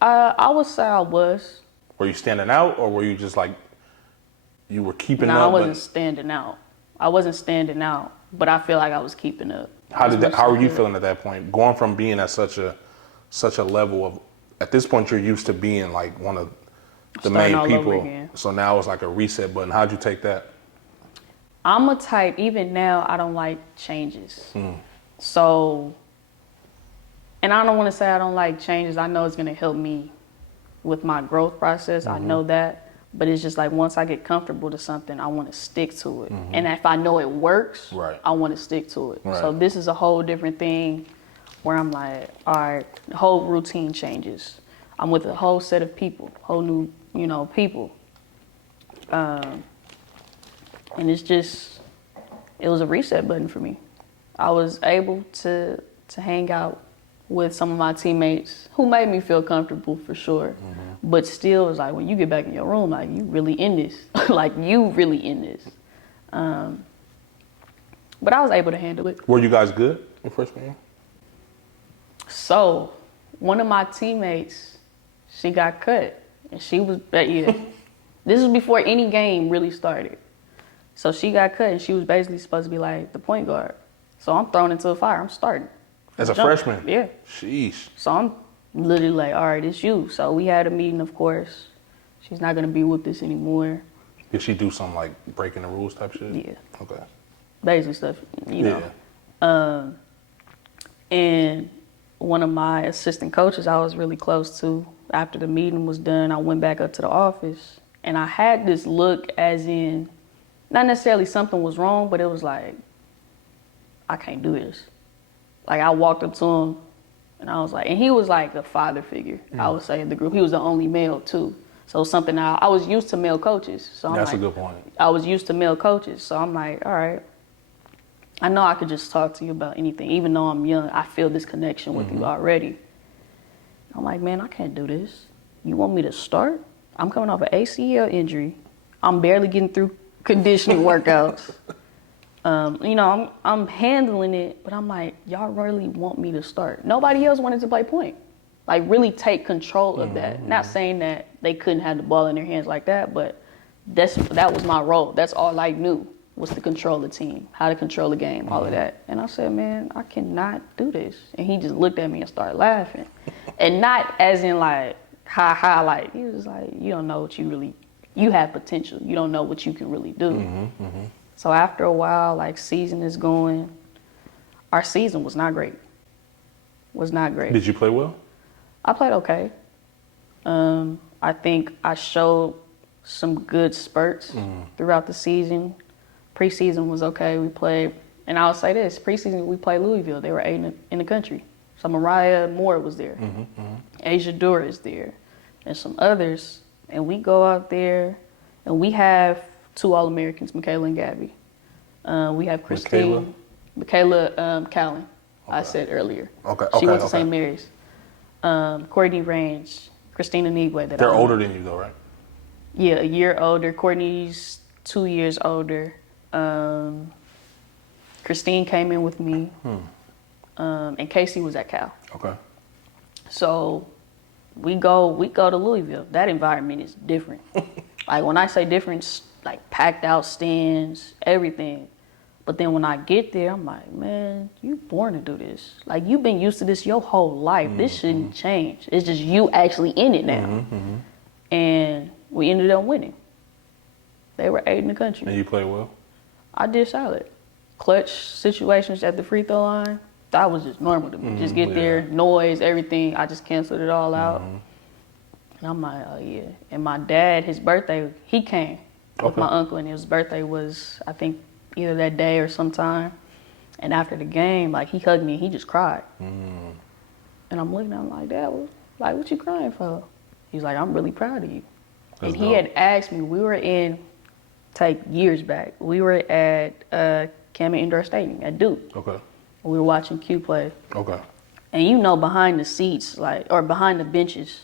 I would say I was. Were you standing out, or were you just like you were keeping up? No, I wasn't standing out. I wasn't standing out, but I feel like I was keeping up. How were you feeling at that point? Going from being at such a level of, at this point you're used to being like one of the main people. So now it's like a reset button. How'd you take that? I'm a type, even now, I don't like changes. So, and I don't want to say I don't like changes. I know it's going to help me with my growth process. I know that. But it's just like once I get comfortable to something, I want to stick to it. And if I know it works, I want to stick to it. So this is a whole different thing where I'm like, all right, the whole routine changes. I'm with a whole set of people, whole new, people. And it's just, it was a reset button for me. I was able to hang out with some of my teammates who made me feel comfortable for sure. But still, it's like when you get back in your room, like you really in this. Like you really in this. But I was able to handle it. Were you guys good in freshman year? So, one of my teammates, she got cut. And she was, this was before any game really started. So she got cut and she was basically supposed to be like the point guard. So I'm thrown into the fire, I'm starting. As a freshman? Yeah. Sheesh. So I'm literally like, all right, it's you. So we had a meeting, of course. She's not going to be with us anymore. Did she do some like breaking the rules type shit? Yeah. Okay. Basic stuff, know. And one of my assistant coaches I was really close to, after the meeting was done, I went back up to the office and I had this look as in, not necessarily something was wrong, but it was like, I can't do this. Like I walked up to him and I was like, and he was like a father figure, I would say, in the group. He was the only male too. So something I was used to male coaches. So That's a good point. I was used to male coaches. So I'm like, all right, I know I could just talk to you about anything. Even though I'm young, I feel this connection with you already. I'm like, man, I can't do this. You want me to start? I'm coming off an ACL injury. I'm barely getting through conditioning workouts. I'm handling it, but I'm like, y'all really want me to start? Nobody else wanted to play point. Like really take control of that. Not saying that they couldn't have the ball in their hands like that, but that was my role. That's all I knew, was to control the team, how to control the game, all of that. And I said, man, I cannot do this. And he just looked at me and started laughing. And not as in like, ha, like, he was like, you don't know what you have potential. You don't know what you can really do. So after a while, like season is going, our season was not great. Was not great. Did you play well? I played okay. I think I showed some good spurts throughout the season. Preseason was okay. We played, and I'll say this: preseason we played Louisville. They were 8th in the country. So Mariah Moore was there. Asia Dura is there, and some others. And we go out there, and we have 2 All-Americans, Michaela and Gabby. We have Christine, Michaela Callan. Okay. I said earlier. Okay. She went to St. Mary's. Courtney Range, Christina Nigwe. They're older than you, though, right? Yeah, a year older. Courtney's 2 years older. Christine came in with me, and Casey was at Cal. Okay. So we go to Louisville. That environment is different. Like when I say different, like packed out stands, everything. But then when I get there, I'm like, man, you born to do this. Like you've been used to this your whole life. This shouldn't change. It's just you actually in it now. And we ended up winning. They were 8th in the country. And you played well? I did solid. Clutch situations at the free throw line, that was just normal to me. Just get there, noise, everything. I just canceled it all out. And I'm like, oh yeah. And my dad, his birthday, he came with my uncle, and his birthday was, I think, either that day or sometime. And after the game, like he hugged me and he just cried. And I'm looking at him like, Dad, what you crying for? He's like, I'm really proud of you. That's and he had asked me, we were in, take years back, we were at Cameron Indoor Stadium at Duke. Okay. We were watching Q play. Okay. And you know, behind the seats, like, or behind the benches,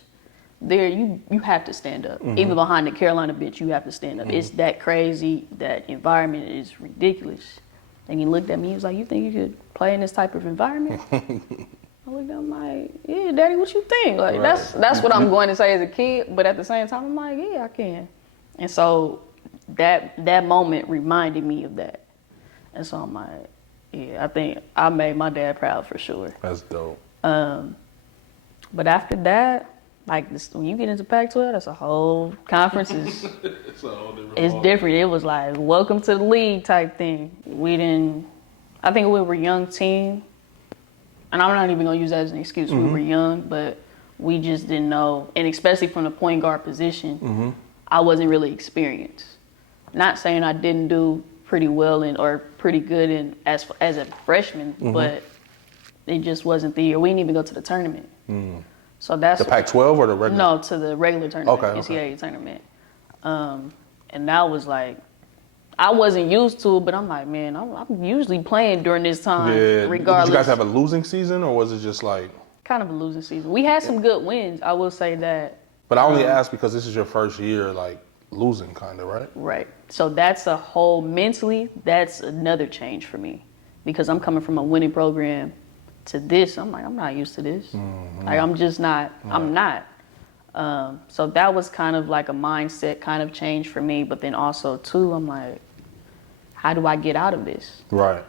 there you have to stand up. Even behind the Carolina bench, you have to stand up. It's that crazy. That environment is ridiculous. And he looked at me. He was like, "You think you could play in this type of environment?" I looked at him like, "Yeah, Daddy, what you think?" Like that's what I'm going to say as a kid. But at the same time, I'm like, "Yeah, I can." And so that moment reminded me of that. And so I'm like, "Yeah, I think I made my dad proud for sure." That's dope. But after that, like this, when you get into Pac-12, that's a whole conference. It's different. It was like, welcome to the league type thing. I think we were a young team. And I'm not even going to use that as an excuse. We were young, but we just didn't know. And especially from the point guard position, I wasn't really experienced. Not saying I didn't do pretty well or pretty good as a freshman, but it just wasn't the year. We didn't even go to the tournament. So that's the Pac-12 or the regular? No, to the regular tournament, okay. NCAA tournament. And that was like, I wasn't used to it, but I'm like, man, I'm usually playing during this time, regardless. Did you guys have a losing season, or was it just like? Kind of a losing season. We had some good wins, I will say that. But I only asked because this is your first year, like, losing kind of, right? Right. So that's a whole, mentally, that's another change for me. Because I'm coming from a winning program to this, I'm like, I'm not used to this. Like, I'm just not, I'm not. So that was kind of like a mindset kind of change for me. But then also, too, I'm like, how do I get out of this? Right.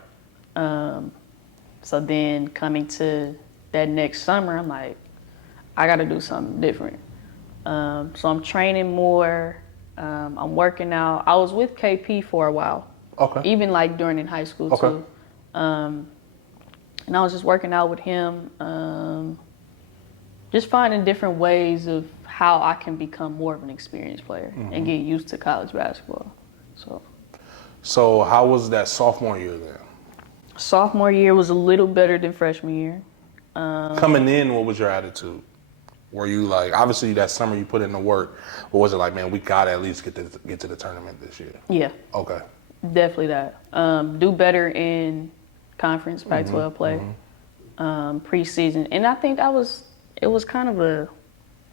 So then coming to that next summer, I'm like, I got to do something different. So I'm training more. I'm working out. I was with KP for a while. Okay. Even like during in high school, too. And I was just working out with him, just finding different ways of how I can become more of an experienced player and get used to college basketball. So how was that sophomore year then? Sophomore year was a little better than freshman year. Coming in, what was your attitude? Were you like, obviously that summer you put in the work, but was it like, man, we gotta at least get to the tournament this year? Yeah. Okay. Definitely that. Do better in conference, Pac-12 play, preseason. And I think it was kind of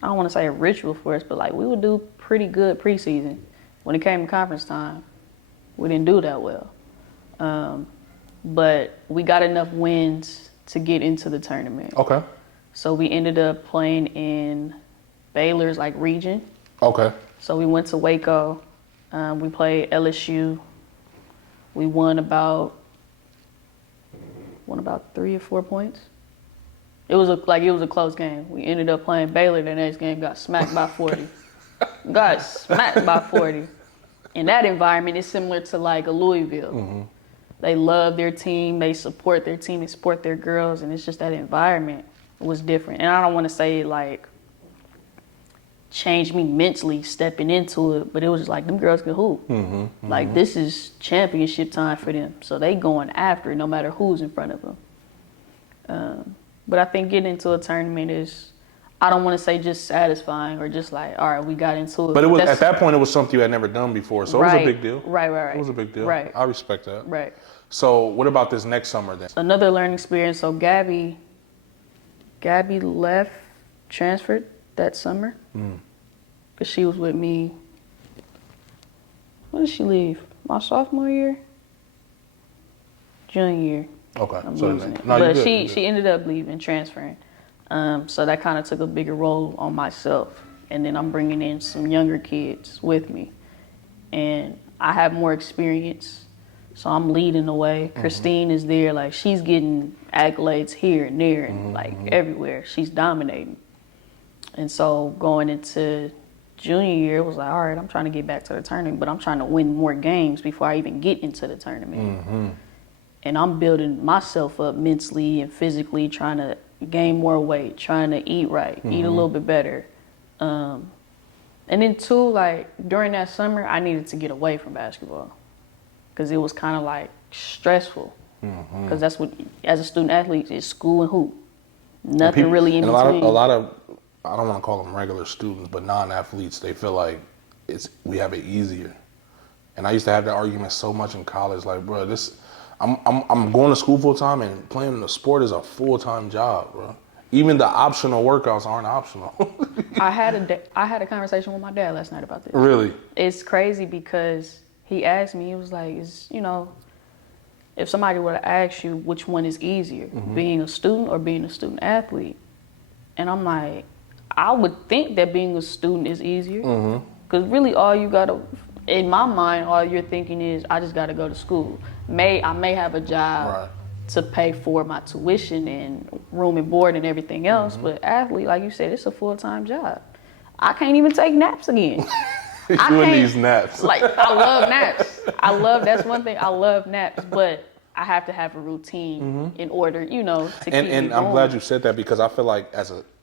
I don't want to say a ritual for us, but like we would do pretty good preseason. When it came to conference time, we didn't do that well. But we got enough wins to get into the tournament. Okay. So we ended up playing in Baylor's like region. Okay. So we went to Waco. We played LSU. We won about 3 or 4 points. It was a close game. We ended up playing Baylor the next game, got smacked by 40. Got smacked by 40. And that environment is similar to like a Louisville. They love their team. They support their team. They support their girls. And it's just that environment was different. And I don't want to say like changed me mentally stepping into it, but it was just like them girls can hoop. Like this is championship time for them. So they going after it no matter who's in front of them. But I think getting into a tournament is, I don't want to say just satisfying or just like, all right, we got into it. But it was at that point, it was something you had never done before, so it was a big deal. Right. It was a big deal. Right. I respect that. Right. So what about this next summer then? Another learning experience. So Gabby left, transferred that summer, because she was with me. When did she leave? My sophomore year? Junior year. Okay. I'm So losing it. no, But you're she good. ended up leaving, transferring. So that kind of took a bigger role on myself. And then I'm bringing in some younger kids with me. And I have more experience, so I'm leading the way. Christine is there, like she's getting accolades here and there and like everywhere. She's dominating. And so going into junior year, it was like, all right, I'm trying to get back to the tournament, but I'm trying to win more games before I even get into the tournament. And I'm building myself up mentally and physically, trying to gain more weight, trying to eat right, eat a little bit better. And then too, like during that summer, I needed to get away from basketball because it was kind of like stressful. Because that's what, as a student athlete, is school and hoop. Nothing really in between. A lot of, I don't want to call them regular students, but non-athletes, they feel like we have it easier. And I used to have that argument so much in college, like, bro, I'm going to school full time and playing the sport is a full-time job, bro. Even the optional workouts aren't optional. I had a conversation with my dad last night about this. Really? It's crazy because he asked me, he was like, if somebody were to ask you which one is easier, being a student or being a student athlete? And I'm like, I would think that being a student is easier. Because really all you gotta, in my mind, all you're thinking is, I just gotta go to school. I may have a job to pay for my tuition and room and board and everything else, but athlete, like you said, it's a full-time job. I can't even take naps again. You and these naps. Like, I love naps. That's one thing, I love naps, but I have to have a routine in order, to keep me going. And I'm glad you said that, because I feel like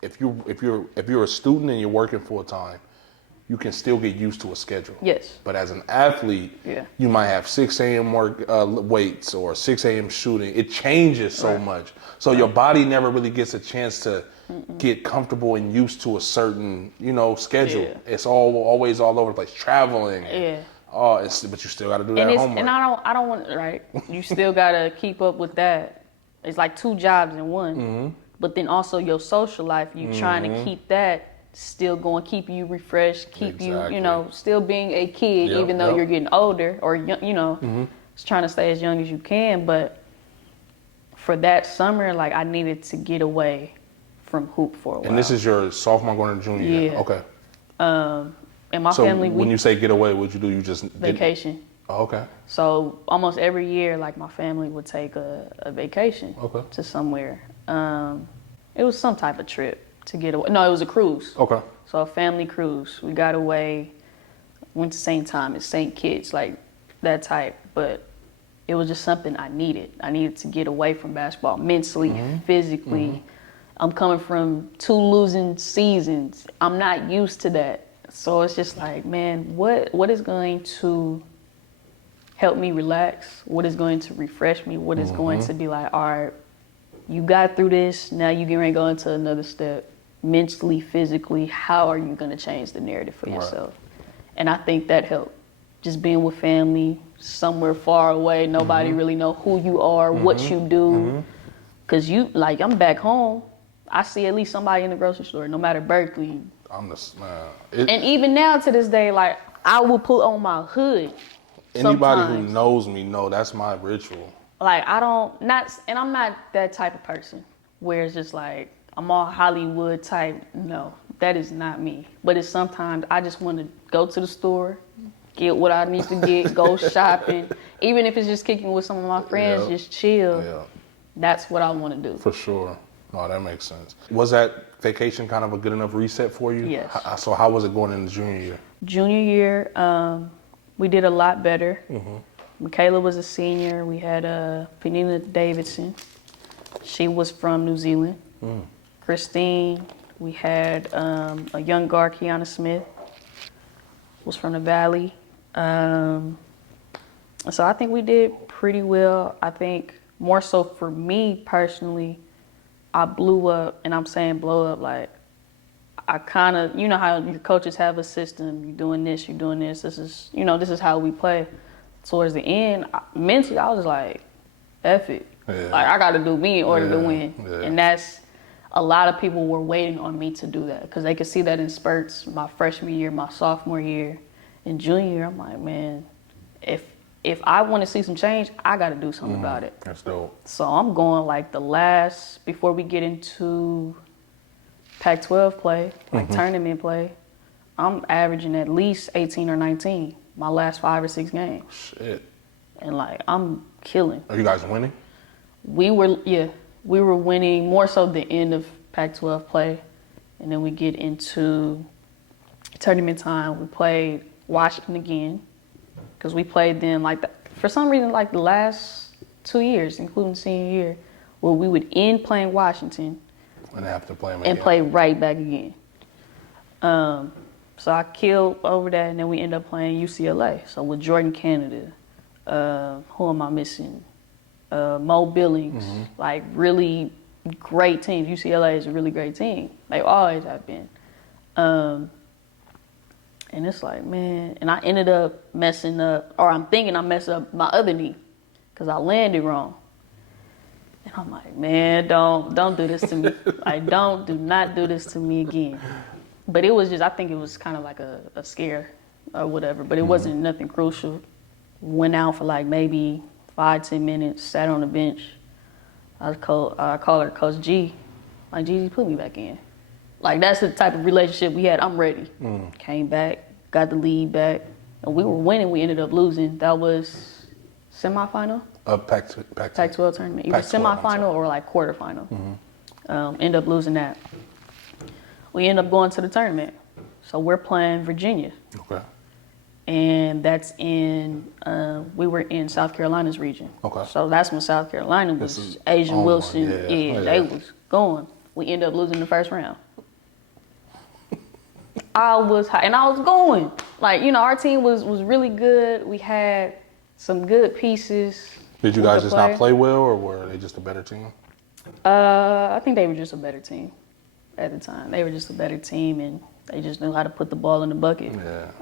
if you're a student and you're working full time, you can still get used to a schedule. Yes. But as an athlete, you might have 6 a.m. weights or 6 a.m. shooting. It changes so much. So your body never really gets a chance to get comfortable and used to a certain, schedule. Yeah. It's always all over the place, traveling. Yeah. But you still got to do that homework. And I don't want, right? You still got to keep up with that. It's like 2 jobs in one. But then also your social life, you trying to keep that still going, keep you refreshed, keep you, still being a kid, even though you're getting older, or, just trying to stay as young as you can. But for that summer, like, I needed to get away from hoop for a while. And this is your sophomore going to junior year? Yeah. Okay. And my family, when you say get away, what'd you do? You just vacation. Oh, okay. So almost every year, like, my family would take a vacation to somewhere. It was some type of trip to get away. No, it was a cruise. Okay. So a family cruise. We got away, went to St. Thomas, St. Kitts, like that type. But it was just something I needed. I needed to get away from basketball mentally, physically. I'm coming from 2 losing seasons. I'm not used to that. So it's just like, man, what is going to help me relax? What is going to refresh me? What is going to be like, all right, you got through this, now you get ready to go into another step. Mentally, physically, how are you going to change the narrative for yourself? And I think that helped. Just being with family, somewhere far away, nobody really know who you are, what you do. Because I'm back home, I see at least somebody in the grocery store, no matter Berkeley. And even now to this day, like, I will put on my hood. Anybody who knows me know that's my ritual. Like, I'm not that type of person where it's just like, I'm all Hollywood type. No, that is not me. But it's sometimes I just want to go to the store, get what I need to get, go shopping. Even if it's just kicking with some of my friends, just chill. Yeah. That's what I want to do. For sure. No, that makes sense. Was that vacation kind of a good enough reset for you? Yes. So how was it going in the junior year? Junior year, we did a lot better. Michaela was a senior. We had Penina Davidson. She was from New Zealand. Christine. We had a young guard, Kiana Smith, was from the Valley. So I think we did pretty well. I think more so for me personally, I blew up, and I'm saying blow up like I kind of, you know how your coaches have a system, you're doing this, this is, this is how we play. Towards the end, mentally, I was like, F it. Yeah. Like, I got to do me in order to win. Yeah. And that's, a lot of people were waiting on me to do that because they could see that in spurts my freshman year, my sophomore year, and junior year. I'm like, man, if I want to see some change, I got to do something about it. That's dope. So I'm going like before we get into Pac-12 play, like tournament play, I'm averaging at least 18 or 19 my last 5 or 6 games. Shit. And like, I'm killing. Are you guys winning? We were winning more so the end of Pac-12 play. And then we get into tournament time. We played Washington again because we played them like for some reason, like the last 2 years, including senior year, where we would end playing Washington And have to play them and again. play right back again. So I killed over that, and then we end up playing UCLA. So with Jordan Canada, who am I missing? Mo Billings, like really great teams. UCLA is a really great team. They always have been. And it's like, man, and I ended up messing up, or I'm thinking I messed up my other knee because I landed wrong. And I'm like, man, don't do this to me. Like, do not do this to me again. But it was just, I think it was kind of like a scare or whatever, but it wasn't nothing crucial. Went out for like maybe 5-10 minutes, sat on the bench. I call her Coach G. Like, Gigi, put me back in. Like, that's the type of relationship we had. I'm ready. Came back, got the lead back, and we were winning. We ended up losing. That was semifinal? Pac-12 tournament. Either semifinal or like quarterfinal. End up losing that. We end up going to the tournament. So we're playing Virginia. Okay. And that's we were in South Carolina's region. Okay. So that's when South Carolina was Asian Wilson. They was going. We ended up losing the first round. I was high, and I was going. Like, our team was really good. We had some good pieces. Did you guys just not play well, or were they just a better team? I think they were just a better team at the time. They were just a better team, and they just knew how to put the ball in the bucket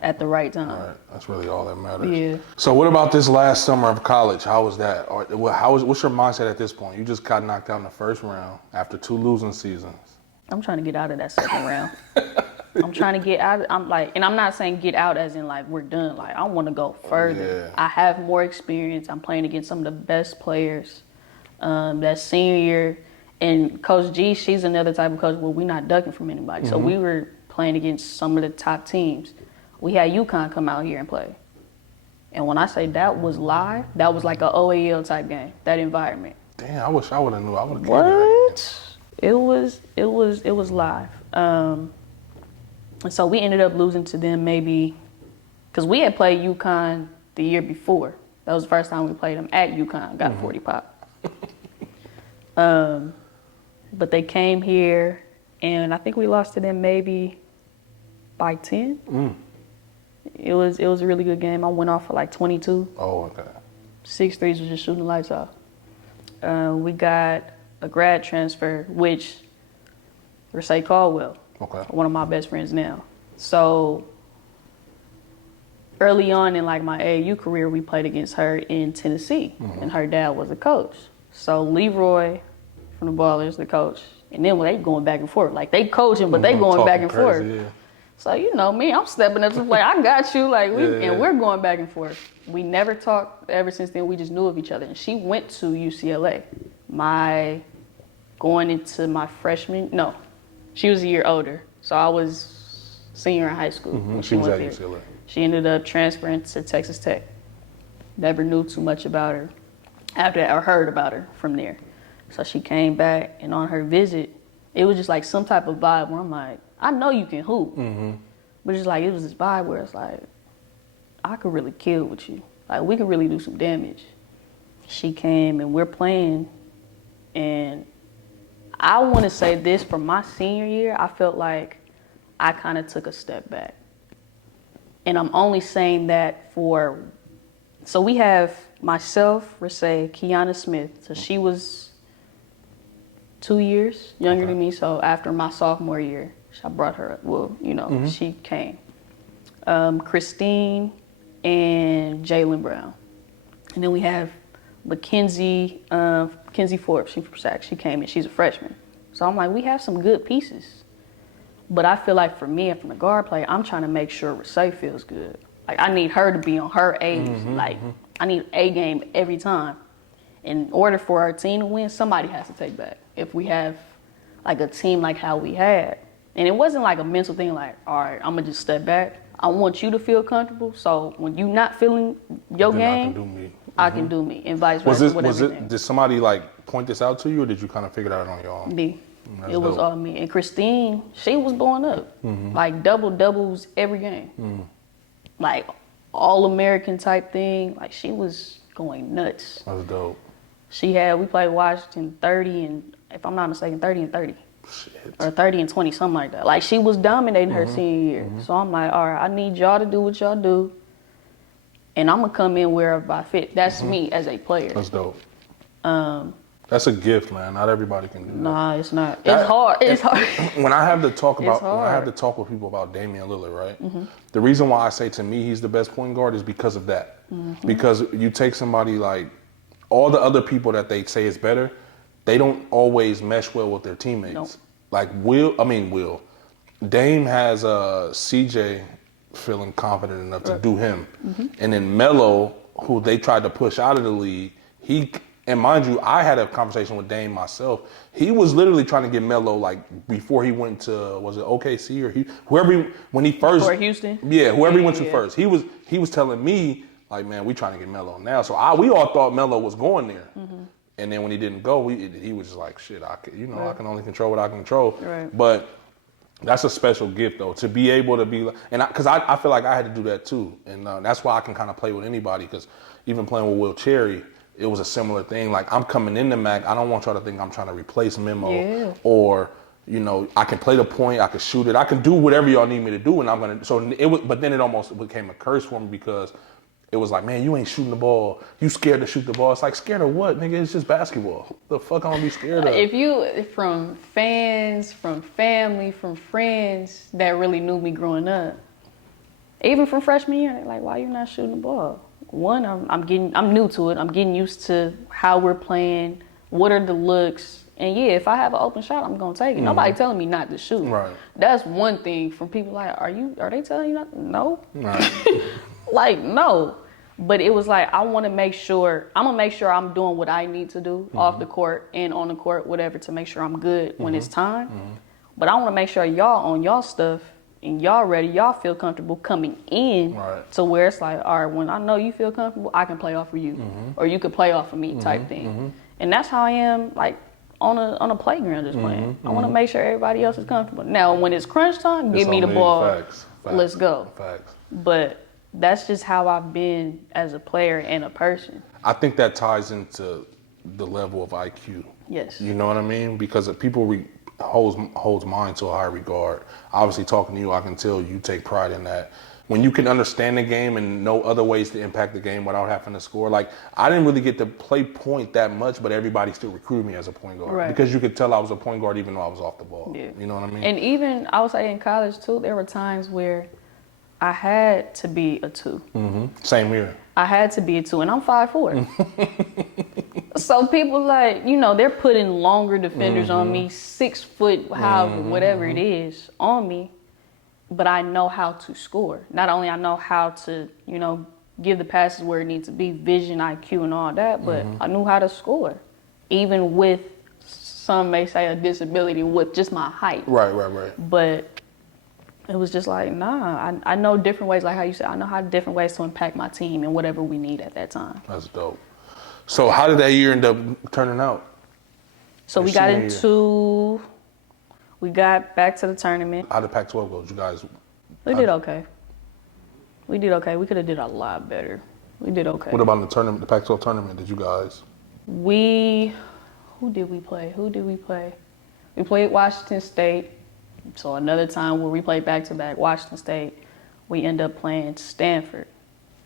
at the right time. All right. That's really all that matters. Yeah. So what about this last summer of college? How was that? Or what's your mindset at this point? You just got knocked out in the first round after 2 losing seasons. I'm trying to get out of that second round. I'm trying to get out. And I'm not saying get out as in like we're done. Like, I want to go further. I have more experience. I'm playing against some of the best players. That senior year, and Coach G, she's another type of coach where we're not ducking from anybody. So we were playing against some of the top teams. We had UConn come out here and play. And when I say that was live, that was like a OAL type game. That environment. Damn, I wish I would have knew. I would have came What? It was live. And so we ended up losing to them maybe because we had played UConn the year before. That was the first time we played them at UConn. Got a 40 pop. But they came here, and I think we lost to them maybe by 10. It was a really good game. I went off for like 22. Oh, okay. 6 threes was just shooting the lights off. We got a grad transfer, which Rasay Caldwell. Okay. One of my best friends now. So early on in like my AAU career, we played against her in Tennessee, and her dad was a coach. So Leroy from the Ballers, the coach, and then they going back and forth. Like, they coaching, but they going back and forth. Yeah. So me, I'm stepping up to play. I got you. Like, and we're going back and forth. We never talked ever since then. We just knew of each other. And she went to UCLA. Going into my freshman, no, she was a year older. So I was senior in high school. When She was went at there. UCLA. She ended up transferring to Texas Tech. Never knew too much about her after that, or heard about her from there. So she came back, and on her visit, it was just like some type of vibe where I'm like, I know you can hoop. But it's like, it was this vibe where it's like, I could really kill with you. Like, we could really do some damage. She came and we're playing, and I want to say this, for my senior year, I felt like I kind of took a step back. And I'm only saying that so we have myself, Rasay, Kiana Smith. So she was 2 years younger than me. So after my sophomore year, I brought her up. Well, she came. Christine and Jalen Brown. And then we have Mackenzie Forbes. She's from Sac. She came in. She's a freshman. So I'm like, we have some good pieces. But I feel like for me and from the guard play, I'm trying to make sure Rasay feels good. Like, I need her to be on her age. I need A game every time. In order for our team to win, somebody has to take back. If we have like a team like how we had. And it wasn't like a mental thing like, all right, I'm going to just step back. I want you to feel comfortable. So when you're not feeling your game, I can do me. And vice versa. Did somebody like point this out to you, or did you kind of figure it out on your own? Me. It was all me. And Christine, she was blowing up. Like doubles every game. Like all-American type thing. Like, she was going nuts. That's dope. We played Washington 30 and, if I'm not mistaken, 30 and 30. Shit. Or 30 and 20, something like that. Like, she was dominating her senior year. So I'm like, all right, I need y'all to do what y'all do. And I'm going to come in wherever I fit. That's me as a player. That's dope. That's a gift, man. Not everybody can do that. Nah, it's not. It's hard. It's hard. When I have to talk with people about Damian Lillard, right? The reason why I say to me he's the best point guard is because of that. Because you take somebody like all the other people that they say is better, they don't always mesh well with their teammates. Nope. Like Dame has CJ feeling confident enough to do him. And then Melo, who they tried to push out of the league, and mind you, I had a conversation with Dame myself. He was literally trying to get Melo, like, before he went to, was it OKC or when he first... Or Houston? Yeah, whoever he went to first. He was telling me, like, man, we trying to get Melo now. So we all thought Melo was going there. And then when he didn't go, he was just like, shit, I can only control what I can control. Right. But that's a special gift, though, to be able to be, and because I feel like I had to do that too. And that's why I can kind of play with anybody, because even playing with Will Cherry, it was a similar thing. Like, I'm coming into Mac, I don't want y'all to think I'm trying to replace Memo, or, I can play the point, I can shoot it, I can do whatever y'all need me to do, and I'm gonna. So but then it almost became a curse for me, because it was like, man, you ain't shooting the ball, you scared to shoot the ball. It's like, scared of what, nigga? It's just basketball. The fuck I'm gonna be scared of? If you, from fans, from family, from friends that really knew me growing up, even from freshman year, they're like, why you not shooting the ball? One, I'm new to it. I'm getting used to how we're playing. What are the looks? And yeah, if I have an open shot, I'm gonna take it. Nobody telling me not to shoot. Right. That's one thing from people like, are they telling you not? No. Right. Like, no. But it was like, I'm gonna make sure I'm doing what I need to do off the court and on the court, whatever, to make sure I'm good when it's time. But I wanna make sure y'all on y'all stuff and y'all ready, y'all feel comfortable coming in to where it's like, all right, when I know you feel comfortable, I can play off of you, or you can play off of me type thing. And that's how I am, like, on a playground just playing. I want to make sure everybody else is comfortable. Now, when it's crunch time, give me the ball. Facts. Let's go. Facts. But that's just how I've been as a player and a person. I think that ties into the level of IQ. Yes. You know what I mean? Because if people holds mine to a high regard. Obviously, talking to you, I can tell you take pride in that. When you can understand the game and know other ways to impact the game without having to score. Like, I didn't really get to play point that much, but everybody still recruited me as a point guard. Right. Because you could tell I was a point guard even though I was off the ball. Yeah. You know what I mean? And even, I would say in college, too, there were times where I had to be a 2. Same here. I had to be a 2, and I'm 5'4". So people like, they're putting longer defenders on me, 6 foot, however, whatever it is, on me. But I know how to score. Not only I know how to, give the passes where it needs to be, vision, IQ, and all that, but I knew how to score. Even with, some may say, a disability with just my height. Right. But it was just like, nah, I know different ways, like how you said, I know how different ways to impact my team and whatever we need at that time. That's dope. So how did that year end up turning out? So we got back to the tournament. How did Pac-12 go? You guys? We did okay. We could have did a lot better. We did okay. What about the tournament, the Pac-12 tournament? Did you guys? Who did we play? We played Washington State. So another time where we played back-to-back Washington State, we end up playing Stanford.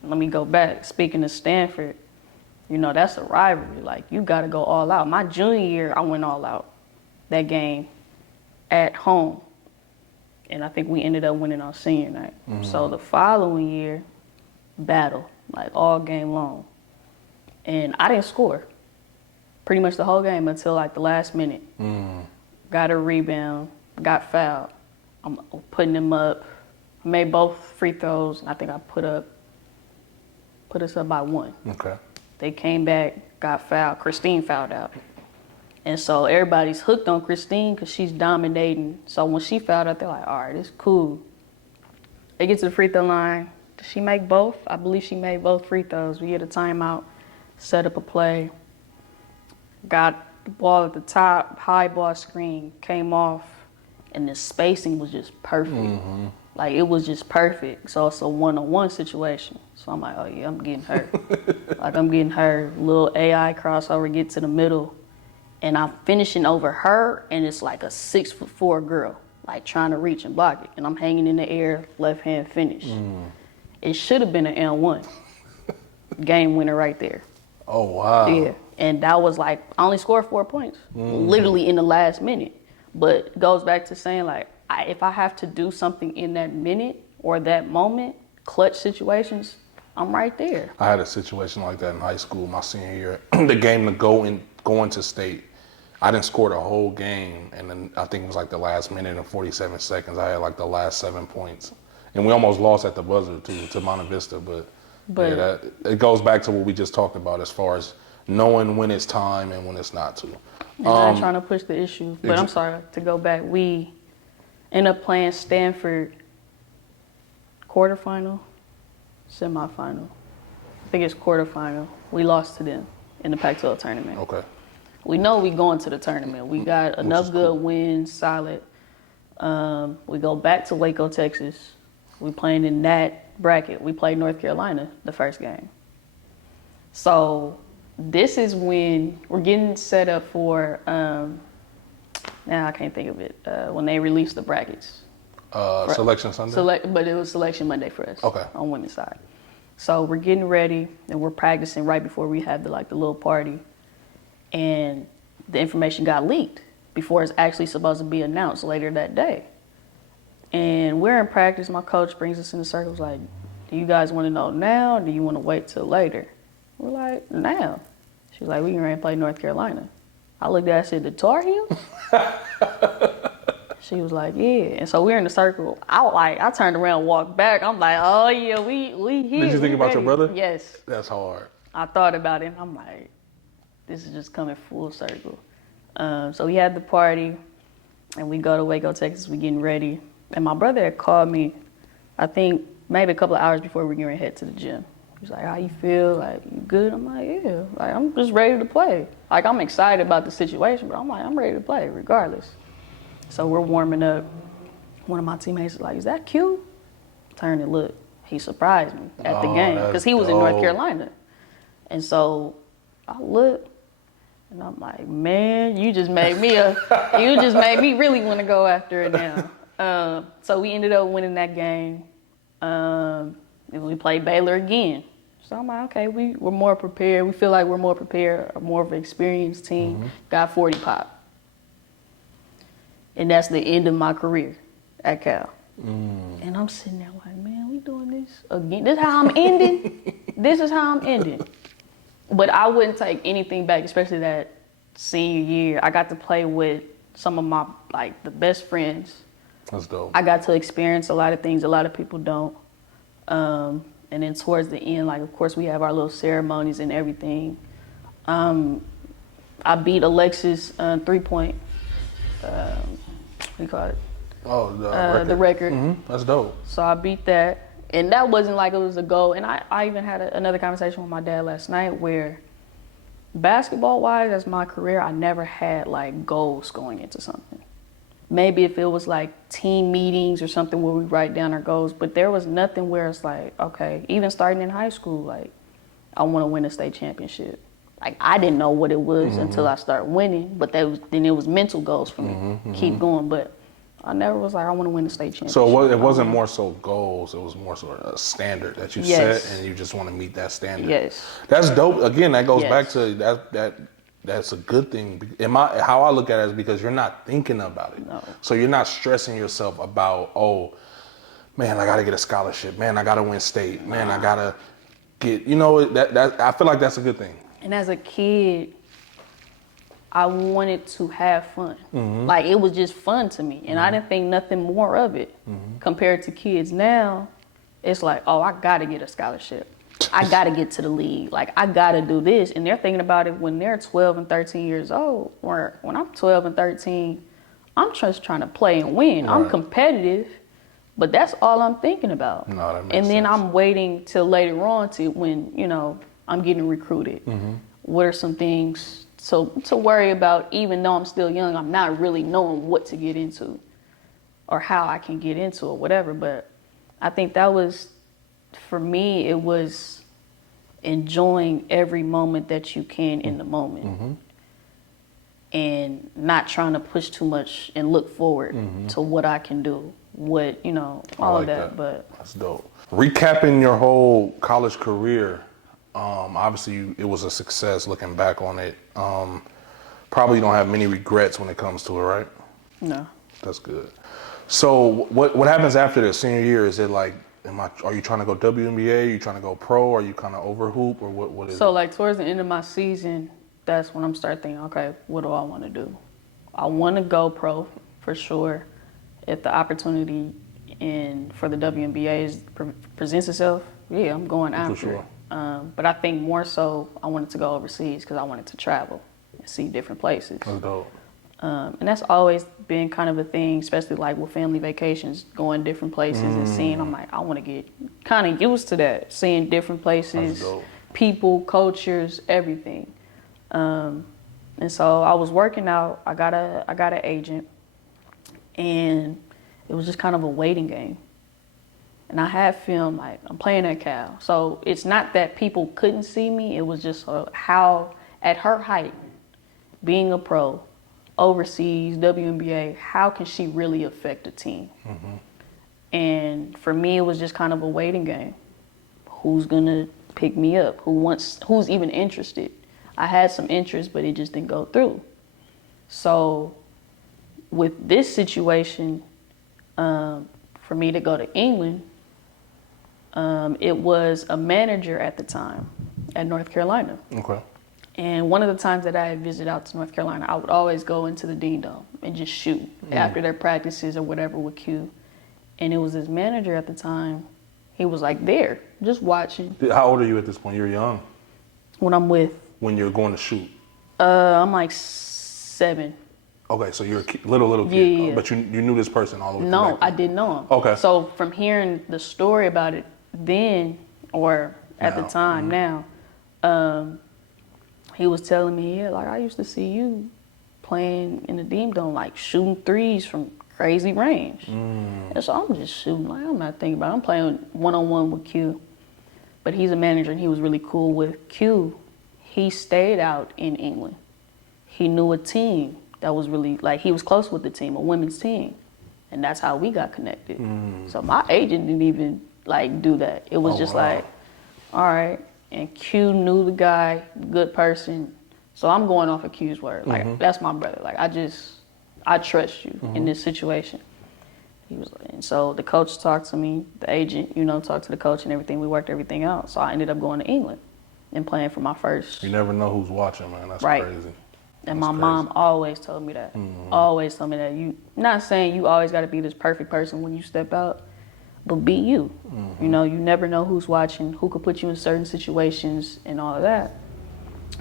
Let me go back. Speaking of Stanford, you know, that's a rivalry. Like, you got to go all out. My junior year, I went all out that game at home. And I think we ended up winning our senior night. So the following year, battle, like all game long. And I didn't score pretty much the whole game until like the last minute. Got a rebound, got fouled. I'm putting them up. I made both free throws, and I think I put us up by 1. Okay. They came back, got fouled. Christine fouled out. And so everybody's hooked on Christine because she's dominating. So when she fouled out, they're like, all right, it's cool. They get to the free throw line. Did she make both? I believe she made both free throws. We get a timeout, set up a play, got the ball at the top, high ball screen, came off, and the spacing was just perfect. Like, it was just perfect. So it's a one-on-one situation. So I'm like, oh yeah, I'm getting her. Like, I'm getting her. Little AI crossover, get to the middle. And I'm finishing over her, and it's like a 6'4" girl, like trying to reach and block it. And I'm hanging in the air, left hand finish. It should have been an N1. Game winner right there. Oh, wow. Yeah. And that was like, I only scored 4 points, literally in the last minute. But it goes back to saying, like, if I have to do something in that minute or that moment, clutch situations, I'm right there. I had a situation like that in high school my senior year. The game to go into state, I didn't score the whole game, and then I think it was like the last minute and 47 seconds. I had like the last 7 points, and we almost lost at the buzzer to Monte Vista. But yeah, it goes back to what we just talked about as far as knowing when it's time and when it's not to. And I'm trying to push the issue, but I'm sorry to go back. We end up playing Stanford quarterfinal, semifinal. I think it's quarterfinal. We lost to them in the Pac-12 tournament. Okay. We know we going to the tournament. We got enough good wins, solid. We go back to Waco, Texas. We playing in that bracket. We played North Carolina the first game. So this is when we're getting set up for, now I can't think of it, when they release the brackets. Selection Sunday? But it was Selection Monday for us. Okay. On women's side. So we're getting ready, and we're practicing right before we have the little party. And the information got leaked before it's actually supposed to be announced later that day. And we're in practice. My coach brings us in the circles like, do you guys want to know now, or do you want to wait till later? We're like, now. She's like, we can ready to play North Carolina. I looked at her and said, the Tar Heels? She was like, yeah. And so we're in the circle. I turned around, walked back. I'm like, oh yeah, we here. Did you think about your brother? Yes. That's hard. I thought about it, and I'm like, this is just coming full circle. So we had the party, and we go to Waco, Texas. We getting ready. And my brother had called me, I think maybe a couple of hours before we were getting ready to head to the gym. He was like, how you feel? Like, you good? I'm like, yeah. Like, I'm just ready to play. Like, I'm excited about the situation, but I'm like, I'm ready to play regardless. So we're warming up. One of my teammates is like, is that Q? Turn and look. He surprised me at the game because he was in North Carolina. And so I look, and I'm like, man, you just made me really want to go after it now. So we ended up winning that game. And we played Baylor again. So I'm like, okay, we're more prepared. We feel like we're more prepared, more of an experienced team. Got 40 pop. And that's the end of my career at Cal. And I'm sitting there like, man, we doing this again? This is how I'm ending? This is how I'm ending. But I wouldn't take anything back, especially that senior year. I got to play with some of my, the best friends. That's dope. I got to experience a lot of things a lot of people don't. And then towards the end, of course, we have our little ceremonies and everything. I beat Alexis 3-point, what do you call it? Oh, the record. That's dope. So I beat that. And that wasn't like it was a goal. And I even had another conversation with my dad last night where basketball-wise, as my career, I never had, goals going into something. Maybe if it was, team meetings or something where we write down our goals. But there was nothing where it's okay, even starting in high school, I want to win a state championship. Like, I didn't know what it was until I started winning, but then it was mental goals for me. Keep going, but I never was like, I want to win the state championship. So it wasn't more so goals, it was more so a standard that you set, and you just want to meet that standard. Yes. That's dope. Again, that goes back to that's a good thing. How I look at it is because you're not thinking about it. No. So you're not stressing yourself about, oh, man, I got to get a scholarship. Man, I got to win state. Man, I got to get, that I feel like that's a good thing. And as a kid, I wanted to have fun. Like, it was just fun to me. And I didn't think nothing more of it. Compared to kids now, it's like, oh, I got to get a scholarship. I got to get to the league. Like, I got to do this. And they're thinking about it when they're 12 and 13 years old. Or when I'm 12 and 13, I'm just trying to play and win. Right. I'm competitive, but that's all I'm thinking about. No, that makes and then sense. I'm waiting till later on to when, I'm getting recruited. What are some things to worry about? Even though I'm still young, I'm not really knowing what to get into or how I can get into it, whatever. But I think that was, for me, it was enjoying every moment that you can in the moment. And not trying to push too much and look forward to what I can do, all of that. But that's dope. Recapping your whole college career, obviously it was a success looking back on it. Probably don't have many regrets when it comes to it, right? No. That's good. So what happens after the senior year? Is it like, are you trying to go WNBA? Are you trying to go pro? Are you kind of over hoop, or what is it? So like towards the end of my season, that's when I'm starting thinking, okay, what do I want to do? I want to go pro for sure. If the opportunity for the WNBA presents itself, yeah, I'm going after sure. it. But I think more so I wanted to go overseas because I wanted to travel and see different places. That's dope. And that's always been kind of a thing, especially like with family vacations, going different places and seeing. I'm like, I want to get kind of used to that, seeing different places, people, cultures, everything. And so I was working out. I got an agent, and it was just kind of a waiting game. And I had film, like, I'm playing at Cal. So it's not that people couldn't see me. It was just how, at her height, being a pro, overseas, WNBA, how can she really affect a team? And for me, it was just kind of a waiting game. Who's going to pick me up? Who's even interested? I had some interest, but it just didn't go through. So with this situation, for me to go to England, it was a manager at the time at North Carolina. Okay. And one of the times that I had visited out to North Carolina, I would always go into the Dean Dome and just shoot after their practices or whatever with Q. And it was his manager at the time. He was like there, just watching. How old are you at this point? You're young. When I'm with? When you're going to shoot? I'm like 7. Okay, so you're a little kid. Yeah. But you knew this person all the way No, back then. I didn't know him. Okay. So from hearing the story about it then, or at the time now, he was telling me, yeah, like, I used to see you playing in the Dean Dome, like shooting threes from crazy range. And so I'm just shooting, like, I'm not thinking about it. I'm playing one-on-one with Q. But he's a manager, and he was really cool with Q. He stayed out in England. He knew a team that was really, like, he was close with the team, a women's team. And that's how we got connected. So my agent didn't even, like, do that. It was like, all right. And Q knew the guy, good person. So I'm going off of Q's word. Like, that's my brother. Like, I trust you in this situation. He was like, and so the coach talked to me, the agent, talked to the coach and everything. We worked everything out. So I ended up going to England and playing for my first. You never know who's watching, man. That's right. crazy. And my mom always told me that. Always told me that. You not saying you always got to be this perfect person when you step out, but be you. You never know who's watching, who could put you in certain situations and all of that.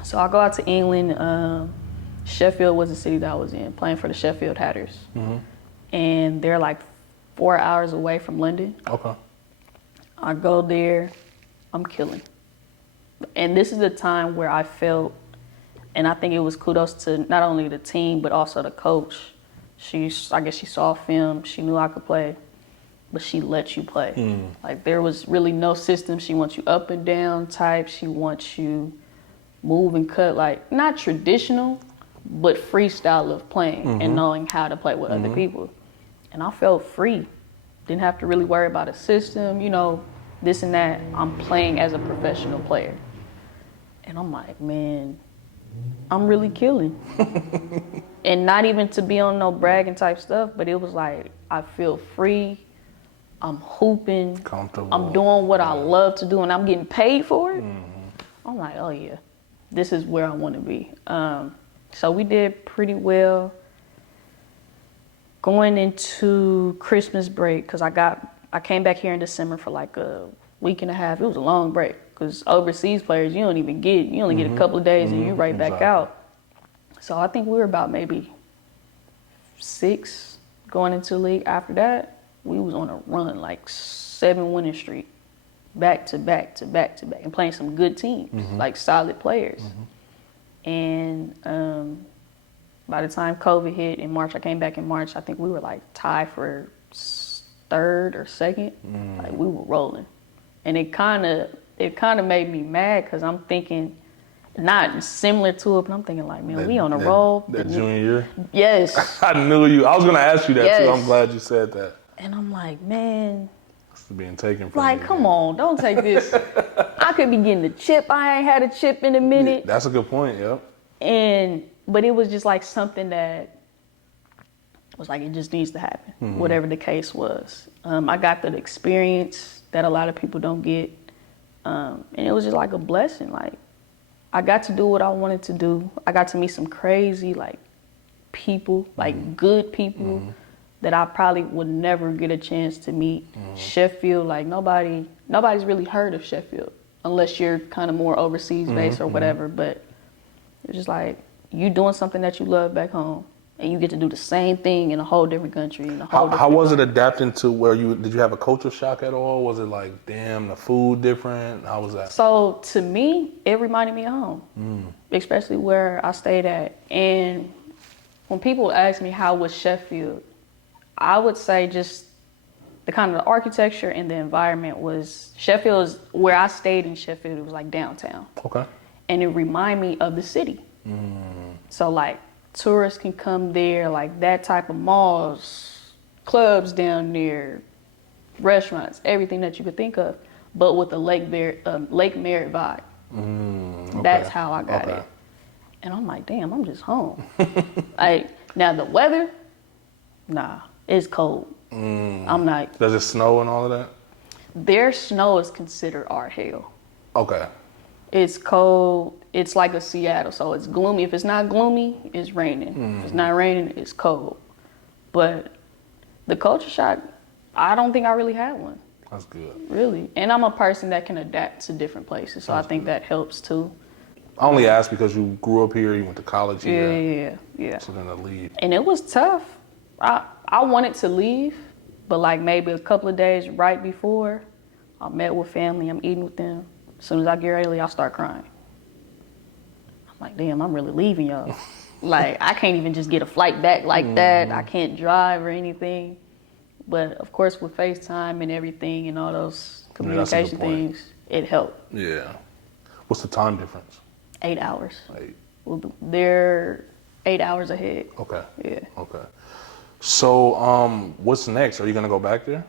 So I go out to England. Sheffield was the city that I was in, playing for the Sheffield Hatters. And they're like 4 hours away from London. Okay. I go there, I'm killing. And this is the time where I felt, and I think it was kudos to not only the team, but also the coach. I guess she saw film, she knew I could play. but she lets you play. Like there was really no system. She wants you up and down type. She wants you move and cut, like not traditional, but freestyle of playing and knowing how to play with other people. And I felt free. Didn't have to really worry about a system, you know, this and that. I'm playing as a professional player. And I'm like, man, I'm really killing. And not even to be on no bragging type stuff, but it was like, I feel free. I'm hooping. Comfortable. I'm doing what I love to do and I'm getting paid for it. I'm like, oh yeah, this is where I want to be. So we did pretty well going into Christmas break, because I came back here in December for like a week and a half. It was a long break because overseas players, you only get a couple of days and you right back out. So I think we were about maybe 6 going into the league. After that, we was on a run, like 7 winning streak, back to back to back to back, and playing some good teams, like solid players. And by the time COVID hit in March, I came back in March, I think we were like tied for 3rd or 2nd. Like we were rolling. And it kind of made me mad, because I'm thinking, not similar to it, but I'm thinking like, man, we on a roll. That junior year? Yes. I knew you. I was going to ask you that too. Yes. I'm glad you said that. And I'm like, man, It's being taken from like, you, come man. on, don't take this. I could be getting a chip. I ain't had a chip in a minute. That's a good point, yep. But it was just like something that was like, it just needs to happen, whatever the case was. I got the experience that a lot of people don't get. And it was just like a blessing. Like, I got to do what I wanted to do. I got to meet some crazy, like, people, like good people that I probably would never get a chance to meet. Sheffield, like nobody's really heard of Sheffield unless you're kind of more overseas based or whatever. But it's just like, you doing something that you love back home, and you get to do the same thing in a whole different country. In a whole How was it adapting to where did you have a culture shock at all? Was it like, damn, the food different? How was that? So to me, it reminded me of home, especially where I stayed at. And when people ask me how was Sheffield, I would say just the kind of the architecture and the environment was, Sheffield is where I stayed in Sheffield. It was like downtown. Okay. And it reminded me of the city. So like tourists can come there, like that type of malls, clubs down there, restaurants, everything that you could think of, but with the Lake Merritt vibe. Okay. That's how I got it. And I'm like, damn, I'm just home. Like, now the weather, nah, it's cold. I'm like, Does it snow and all of that? their snow is considered our hell. Okay. It's cold. It's like a Seattle, so it's gloomy. If it's not gloomy, it's raining. If it's not raining, it's cold. But the culture shock, I don't think I really had one. That's good. Really. And I'm a person that can adapt to different places, so I think that helps too. I only asked because you grew up here, you went to college here. Yeah. So then to leave. And it was tough. I wanted to leave, but like maybe a couple of days right before, I met with family, I'm eating with them. As soon as I get ready to leave, I start crying. I'm like, damn, I'm really leaving y'all. Like, I can't even just get a flight back like that. I can't drive or anything. But of course, with FaceTime and everything and all those communication things, it helped. Yeah. What's the time difference? 8 hours. 8. Well, they're 8 hours ahead. Okay. Yeah. Okay. So, what's next? Are you gonna go back there?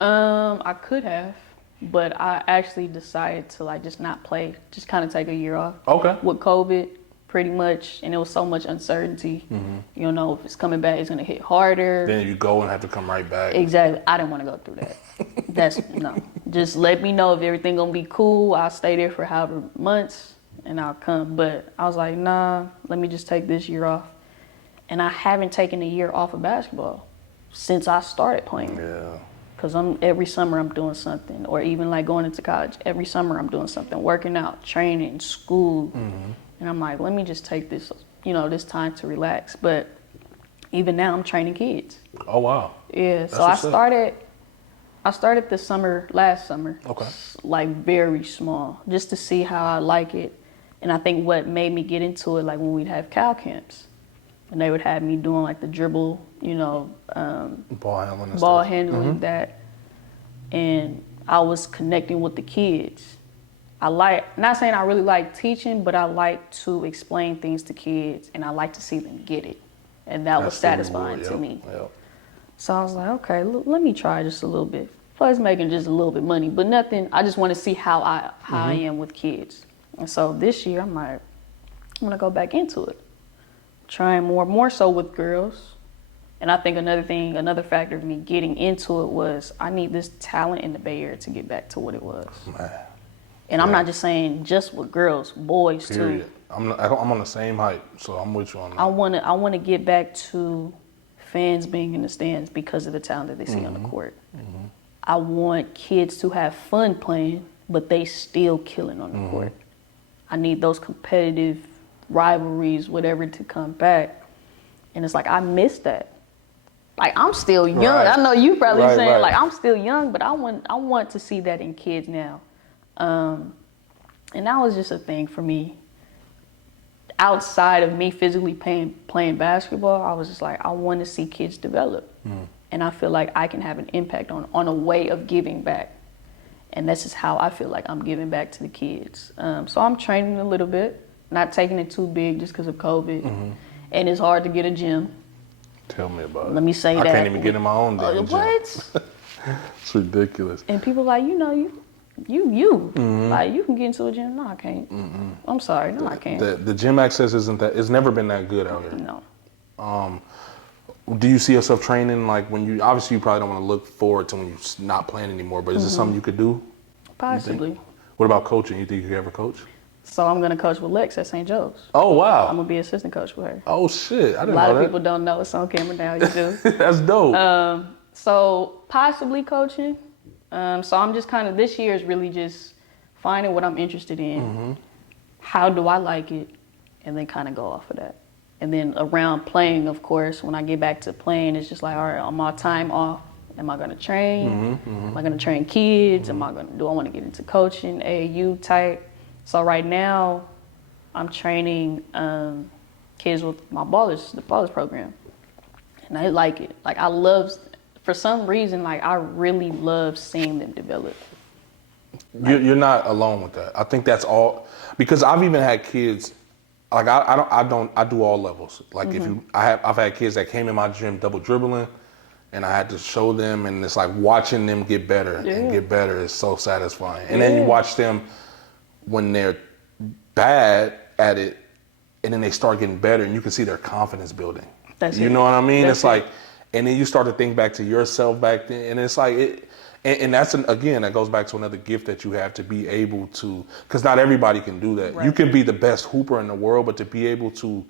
I could have, but I actually decided to like just not play, just kind of take a year off. Okay. With COVID, pretty much, and there was so much uncertainty. You don't know if it's coming back, it's gonna hit harder. Then you go and have to come right back. Exactly. I didn't want to go through that. That's no. Just let me know if everything gonna be cool. I'll stay there for however months, and I'll come. But I was like, nah, let me just take this year off. And I haven't taken a year off of basketball since I started playing. Yeah. Because every summer I'm doing something, or even like going into college, every summer I'm doing something, working out, training, school. And I'm like, let me just take this, this time to relax. But even now I'm training kids. Oh, wow. Yeah, That's so I what's up. started this last summer. Okay. Like very small, just to see how I like it. And I think what made me get into it, like when we'd have cow camps, and they would have me doing like the dribble, Ball handling and ball stuff. handling, that and I was connecting with the kids. Not saying I really like teaching, but I like to explain things to kids, and I like to see them get it. And that was satisfying to me. Yep. So I was like, okay, let me try just a little bit. Plus making just a little bit of money, but nothing. I just want to see how I am with kids. And so this year I'm like, I'm gonna go back into it, trying more so with girls. And I think another factor of me getting into it was I need this talent in the Bay Area to get back to what it was. Man. And I'm not just saying just with girls, boys too. I'm on the same height, so I'm with you on that. I want to get back to fans being in the stands because of the talent that they see on the court. I want kids to have fun playing, but they still killing on the court. I need those competitive rivalries, whatever, to come back. And it's like, I miss that. Like, I'm still young. Right. I know you probably saying, right. like, I'm still young, but I want to see that in kids now. And that was just a thing for me. Outside of me physically playing basketball, I was just like, I want to see kids develop. And I feel like I can have an impact on a way of giving back. And this is how I feel like I'm giving back to the kids. So I'm training a little bit, not taking it too big just because of COVID. And it's hard to get a gym. Tell me about it. Let me say that. I can't even get in my own damn gym. What? It's ridiculous. And people like, you like, you can get into a gym. No, I can't. I'm sorry. No, I can't. The gym access isn't that. It's never been that good out here. No. Do you see yourself training like when you? Obviously, you probably don't want to look forward to when you're not playing anymore. But is this something you could do? Possibly. What about coaching? You think you could ever coach? So I'm gonna coach with Lex at St. Joe's. Oh wow. I'm gonna be assistant coach with her. Oh shit! I didn't know that. A lot of people don't know it's on camera now. You do. That's dope. So possibly coaching. So I'm just kind of, this year is really just finding what I'm interested in. How do I like it? And then kind of go off of that. And then around playing, of course, when I get back to playing, it's just like, all right, on my time off, am I going to train? Am I going to train kids? Do I want to get into coaching, AAU type? So right now, I'm training kids with the Ballers program. And I like it. Like, for some reason, like, I really love seeing them develop. You're not alone with that. I think that's all, because I've even had kids. Like I do all levels. Like I've had kids that came in my gym double dribbling, and I had to show them, and it's like watching them get better and get better is so satisfying. And then you watch them when they're bad at it, and then they start getting better, and you can see their confidence building. You know what I mean? It's like, and then you start to think back to yourself back then, and it's like and that's again, that goes back to another gift that you have to be able to, because not everybody can do that. Right. You can be the best hooper in the world, but to be able to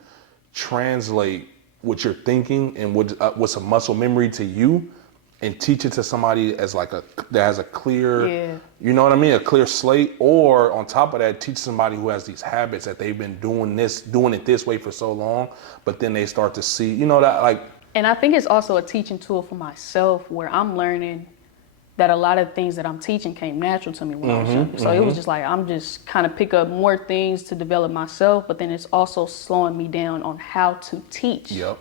translate what you're thinking and what's a muscle memory to you, and teach it to somebody as like that has a clear, you know what I mean, a clear slate, or on top of that, teach somebody who has these habits that they've been doing it this way for so long, but then they start to see, you know, that like. And I think it's also a teaching tool for myself, where I'm learning that a lot of things that I'm teaching came natural to me when I was younger. So it was just like, I'm just kind of pick up more things to develop myself, but then it's also slowing me down on how to teach. Yep.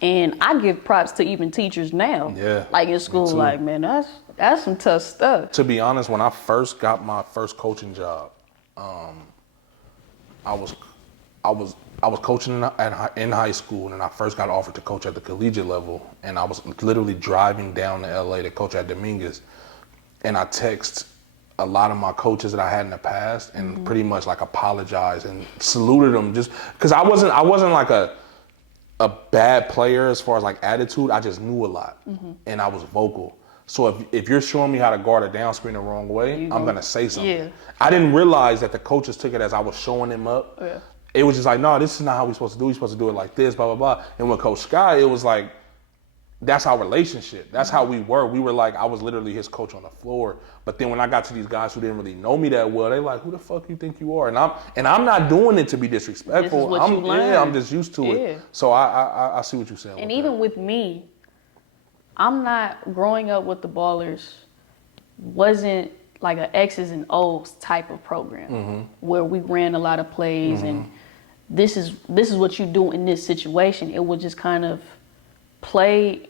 And I give props to even teachers now. Yeah. Like in school, like, man, that's some tough stuff. To be honest, when I first got my first coaching job, I was coaching in high school, and I first got offered to coach at the collegiate level, and I was literally driving down to LA to coach at Dominguez, and I text a lot of my coaches that I had in the past, and pretty much like apologized and saluted them, just because I wasn't like a bad player as far as like attitude. I just knew a lot, and I was vocal. So if you're showing me how to guard a down screen the wrong way, I'm gonna say something. Yeah. I didn't realize that the coaches took it as I was showing them up. Yeah. It was just like, no, this is not how we're supposed to do it. We're supposed to do it like this, blah, blah, blah. And with Coach Sky, it was like, that's our relationship. That's how we were. We were like, I was literally his coach on the floor. But then when I got to these guys who didn't really know me that well, they like, who the fuck you think you are? And I'm not doing it to be disrespectful. This is what you learned. I'm just used to it. So I see what you're saying. And even with me, I'm not growing up with the Ballers wasn't like an X's and O's type of program where we ran a lot of plays and this is what you do in this situation. It was just kind of play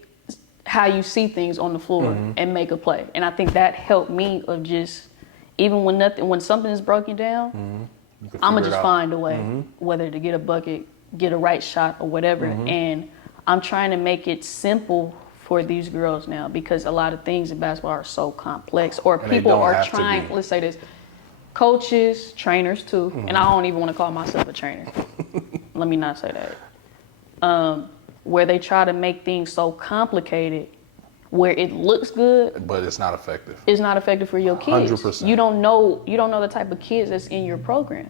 how you see things on the floor and make a play. And I think that helped me of just, even when something is broken down, I'm gonna just find a way, whether to get a bucket, get a right shot or whatever. And I'm trying to make it simple for these girls now, because a lot of things in basketball are so complex, or And people are trying, let's say this, coaches, trainers too, and I don't even want to call myself a trainer. Let me not say that. Where they try to make things so complicated where it looks good, but it's not effective. It's not effective for your kids. 100%. You don't know the type of kids that's in your program.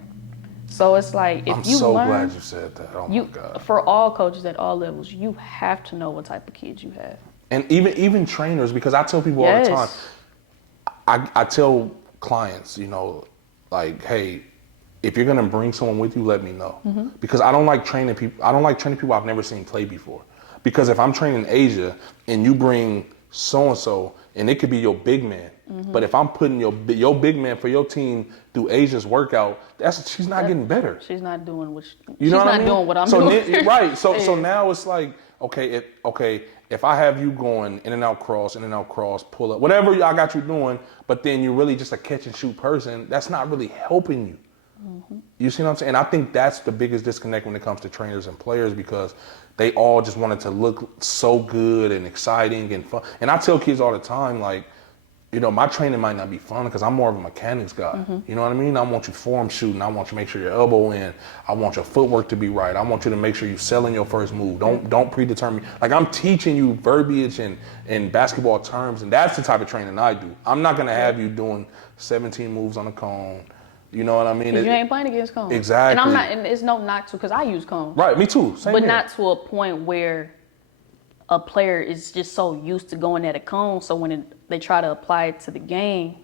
So it's like, if I'm you so learn, glad you said that. Oh my God. For all coaches at all levels, you have to know what type of kids you have. And even trainers, because I tell people all the time, I tell clients, you know, like, hey, if you're gonna bring someone with you, let me know. Because I don't like training people. I don't like training people I've never seen play before. Because if I'm training Asia and you bring so and so, and it could be your big man, but if I'm putting your big man for your team through Asia's workout, she's not getting better. She's not doing what she's not doing what I'm doing. Right. So now it's like, okay, if I have you going in and out cross, pull up, whatever I got you doing, but then you're really just a catch and shoot person, that's not really helping you. You see what I'm saying? And I think that's the biggest disconnect when it comes to trainers and players, because they all just want it to look so good and exciting and fun. And I tell kids all the time, like, you know, my training might not be fun because I'm more of a mechanics guy. You know what I mean? I want you form shooting. I want you to make sure your elbow in. I want your footwork to be right. I want you to make sure you're selling your first move. Don't predetermine. Like, I'm teaching you verbiage and basketball terms, and that's the type of training I do. I'm not gonna have you doing 17 moves on a cone. You know what I mean? You ain't playing against cones. Exactly. And I'm not, and it's no knock to, because I use cones. Right, me too. Same but here. not to a point where a player is just so used to going at a cone, so when they try to apply it to the game,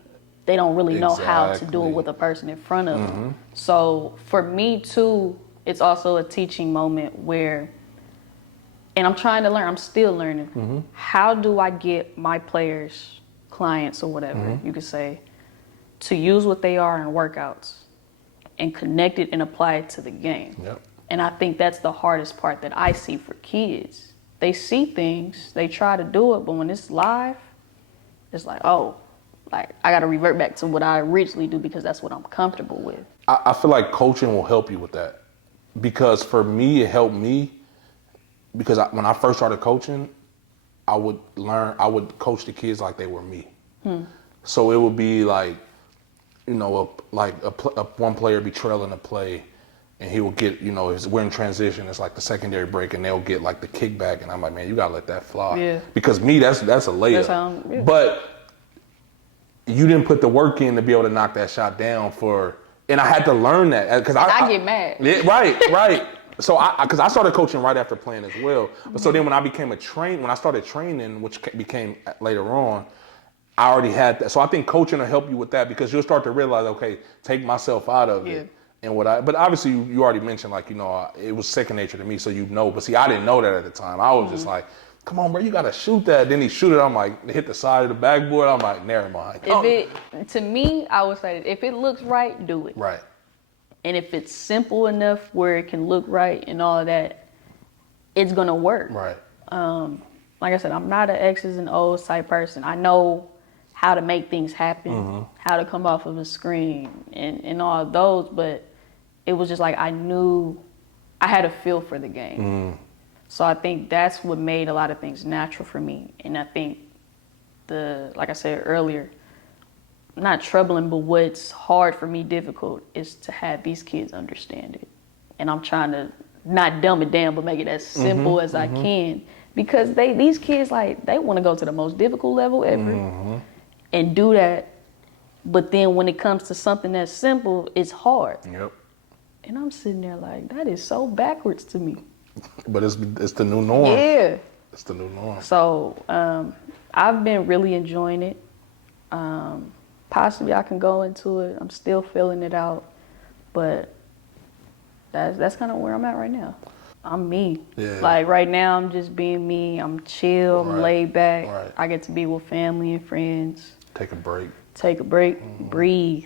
they don't really know how to do it with a person in front of them. So for me too, it's also a teaching moment where, and I'm trying to learn, I'm still learning, how do I get my players, clients or whatever you could say, to use what they are in workouts and connect it and apply it to the game. And I think that's the hardest part that I see for kids. They see things, they try to do it, but when it's live, it's like, oh, like I got to revert back to what I originally do because that's what I'm comfortable with. I feel like coaching will help you with that, because for me, it helped me because when I first started coaching, I would coach the kids like they were me. So it would be like, you know, one player be trailing a play, and he will get, you know, we're in transition. It's like the secondary break, and they'll get like the kickback, and I'm like, man, you gotta let that fly. Yeah. Because me, that's a layup. But you didn't put the work in to be able to knock that shot down and I had to learn that because I get mad. Yeah, right. So because I started coaching right after playing as well. But so then when I started training, which became later on, I already had that. So I think coaching will help you with that, because you'll start to realize, okay, take myself out of it. And but obviously you already mentioned, like, you know, it was second nature to me, so you know. But see, I didn't know that at the time. I was just like, come on, bro, you gotta shoot that. Then he shoot it. I'm like, hit the side of the backboard. I'm like, never mind. To me, I would say, if it looks right, do it. Right. And if it's simple enough where it can look right and all of that, it's gonna work. Right. Like I said, I'm not an X's and O's type person. I know how to make things happen, how to come off of a screen and all of those, but it was just like I knew I had a feel for the game. So I think that's what made a lot of things natural for me. And I think like I said earlier, not troubling, but what's hard for me, difficult, is to have these kids understand it. And I'm trying to not dumb it down, but make it as simple as I can. Because these kids, like, they want to go to the most difficult level ever and do that. But then when it comes to something that's simple, it's hard. Yep. And I'm sitting there like, that is so backwards to me. But it's the new norm. Yeah. It's the new norm. So I've been really enjoying it. Possibly I can go into it. I'm still filling it out. But that's kind of where I'm at right now. I'm me. Yeah. Like right now, I'm just being me. I'm chill, I'm laid back. Right. I get to be with family and friends. Take a break, breathe.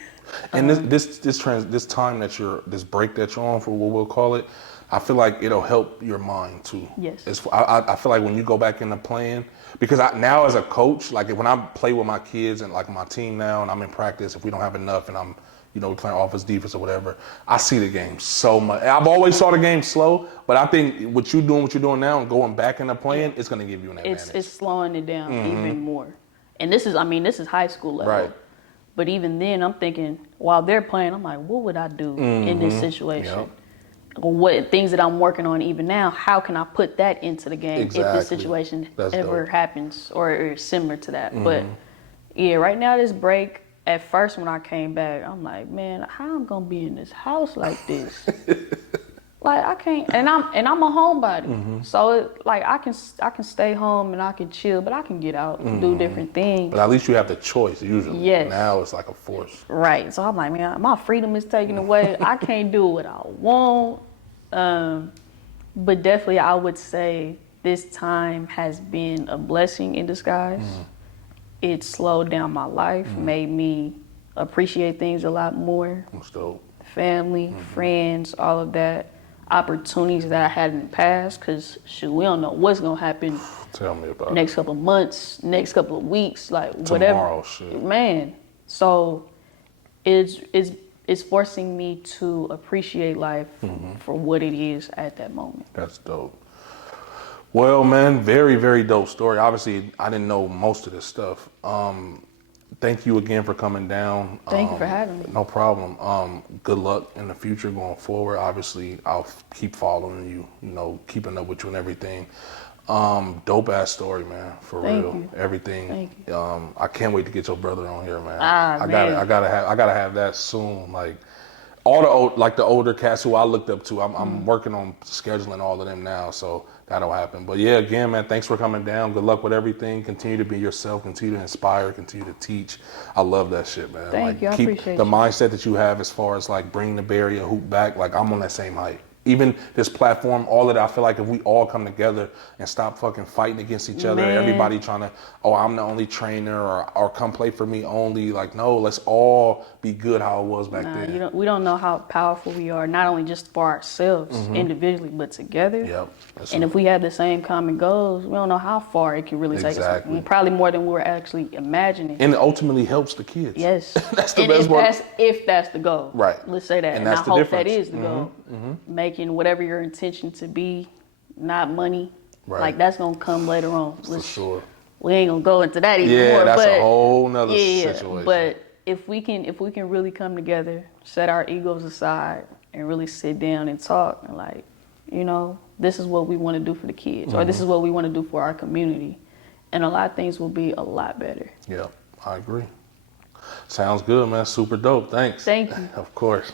And this time this break that you're on, for what we'll call it, I feel like it'll help your mind too. Yes. I feel like when you go back into playing, Because now as a coach, like when I play with my kids and like my team now, and I'm in practice, if we don't have enough, and I'm, we're playing offense, defense, or whatever, I see the game so much. I've always saw the game slow, but I think what you're doing now, and going back into playing, it's going to give you an advantage. It's slowing it down even more. And this is high school level. Right. But even then, I'm thinking while they're playing, I'm like, what would I do in this situation? Yep. Or what things that I'm working on even now, how can I put that into the game if this situation ever happens or is similar to that? But yeah, right now this break, at first when I came back, I'm like, man, how I'm gonna be in this house like this? Like I can't, and I'm a homebody, so I can stay home and I can chill, but I can get out and do different things. But at least you have the choice usually. Yes. Now it's like a force. Right. So I'm like, man, my freedom is taken away. I can't do what I want. But definitely, I would say this time has been a blessing in disguise. It slowed down my life, made me appreciate things a lot more. That's dope. Family, friends, all of that. Opportunities that I had in the past, because we don't know what's gonna happen. Tell me about next couple of months, next couple of weeks, like whatever. Tomorrow, shit. Man, so it's forcing me to appreciate life for what it is at that moment. That's dope. Well, man, very, very dope story. Obviously, I didn't know most of this stuff. Thank you again for coming down. Thank you for having me. No problem. Good luck in the future going forward. Obviously, I'll keep following you, keeping up with you and everything. Dope ass story, man. For Thank real. you. Everything. Thank you. I can't wait to get your brother on here, man. Man. I gotta have that soon. Like all the older cats who I looked up to. I'm working on scheduling all of them now, so that'll happen. But yeah, again, man, thanks for coming down. Good luck with everything. Continue to be yourself. Continue to inspire. Continue to teach. I love that shit, man. Thank you. I Keep appreciate the you. mindset that you have as far as like bringing the barrier hoop back. Like I'm on that same height. Even this platform, all of that, I feel like if we all come together and stop fucking fighting against each other, Man. everybody trying to, I'm the only trainer or come play for me only. Like, no, let's all be good how it was back then. We don't know how powerful we are, not only just for ourselves individually, but together. Yep. And if we have the same common goals, we don't know how far it can really take us. Exactly. Probably more than we were actually imagining. And it ultimately helps the kids. Yes. That's the and best part. If that's the goal. Right. Let's say that. And And that's I the hope difference. that is the goal. Making whatever your intention to be, not money. Right. Like that's gonna come later on. For sure. We ain't gonna go into that even Yeah, more. that's but a whole nother situation. But if we can really come together, set our egos aside, and really sit down and talk, and like, this is what we want to do for the kids, or this is what we want to do for our community, and a lot of things will be a lot better. Yeah, I agree. Sounds good, man. Super dope. Thanks. Thank you. Of course.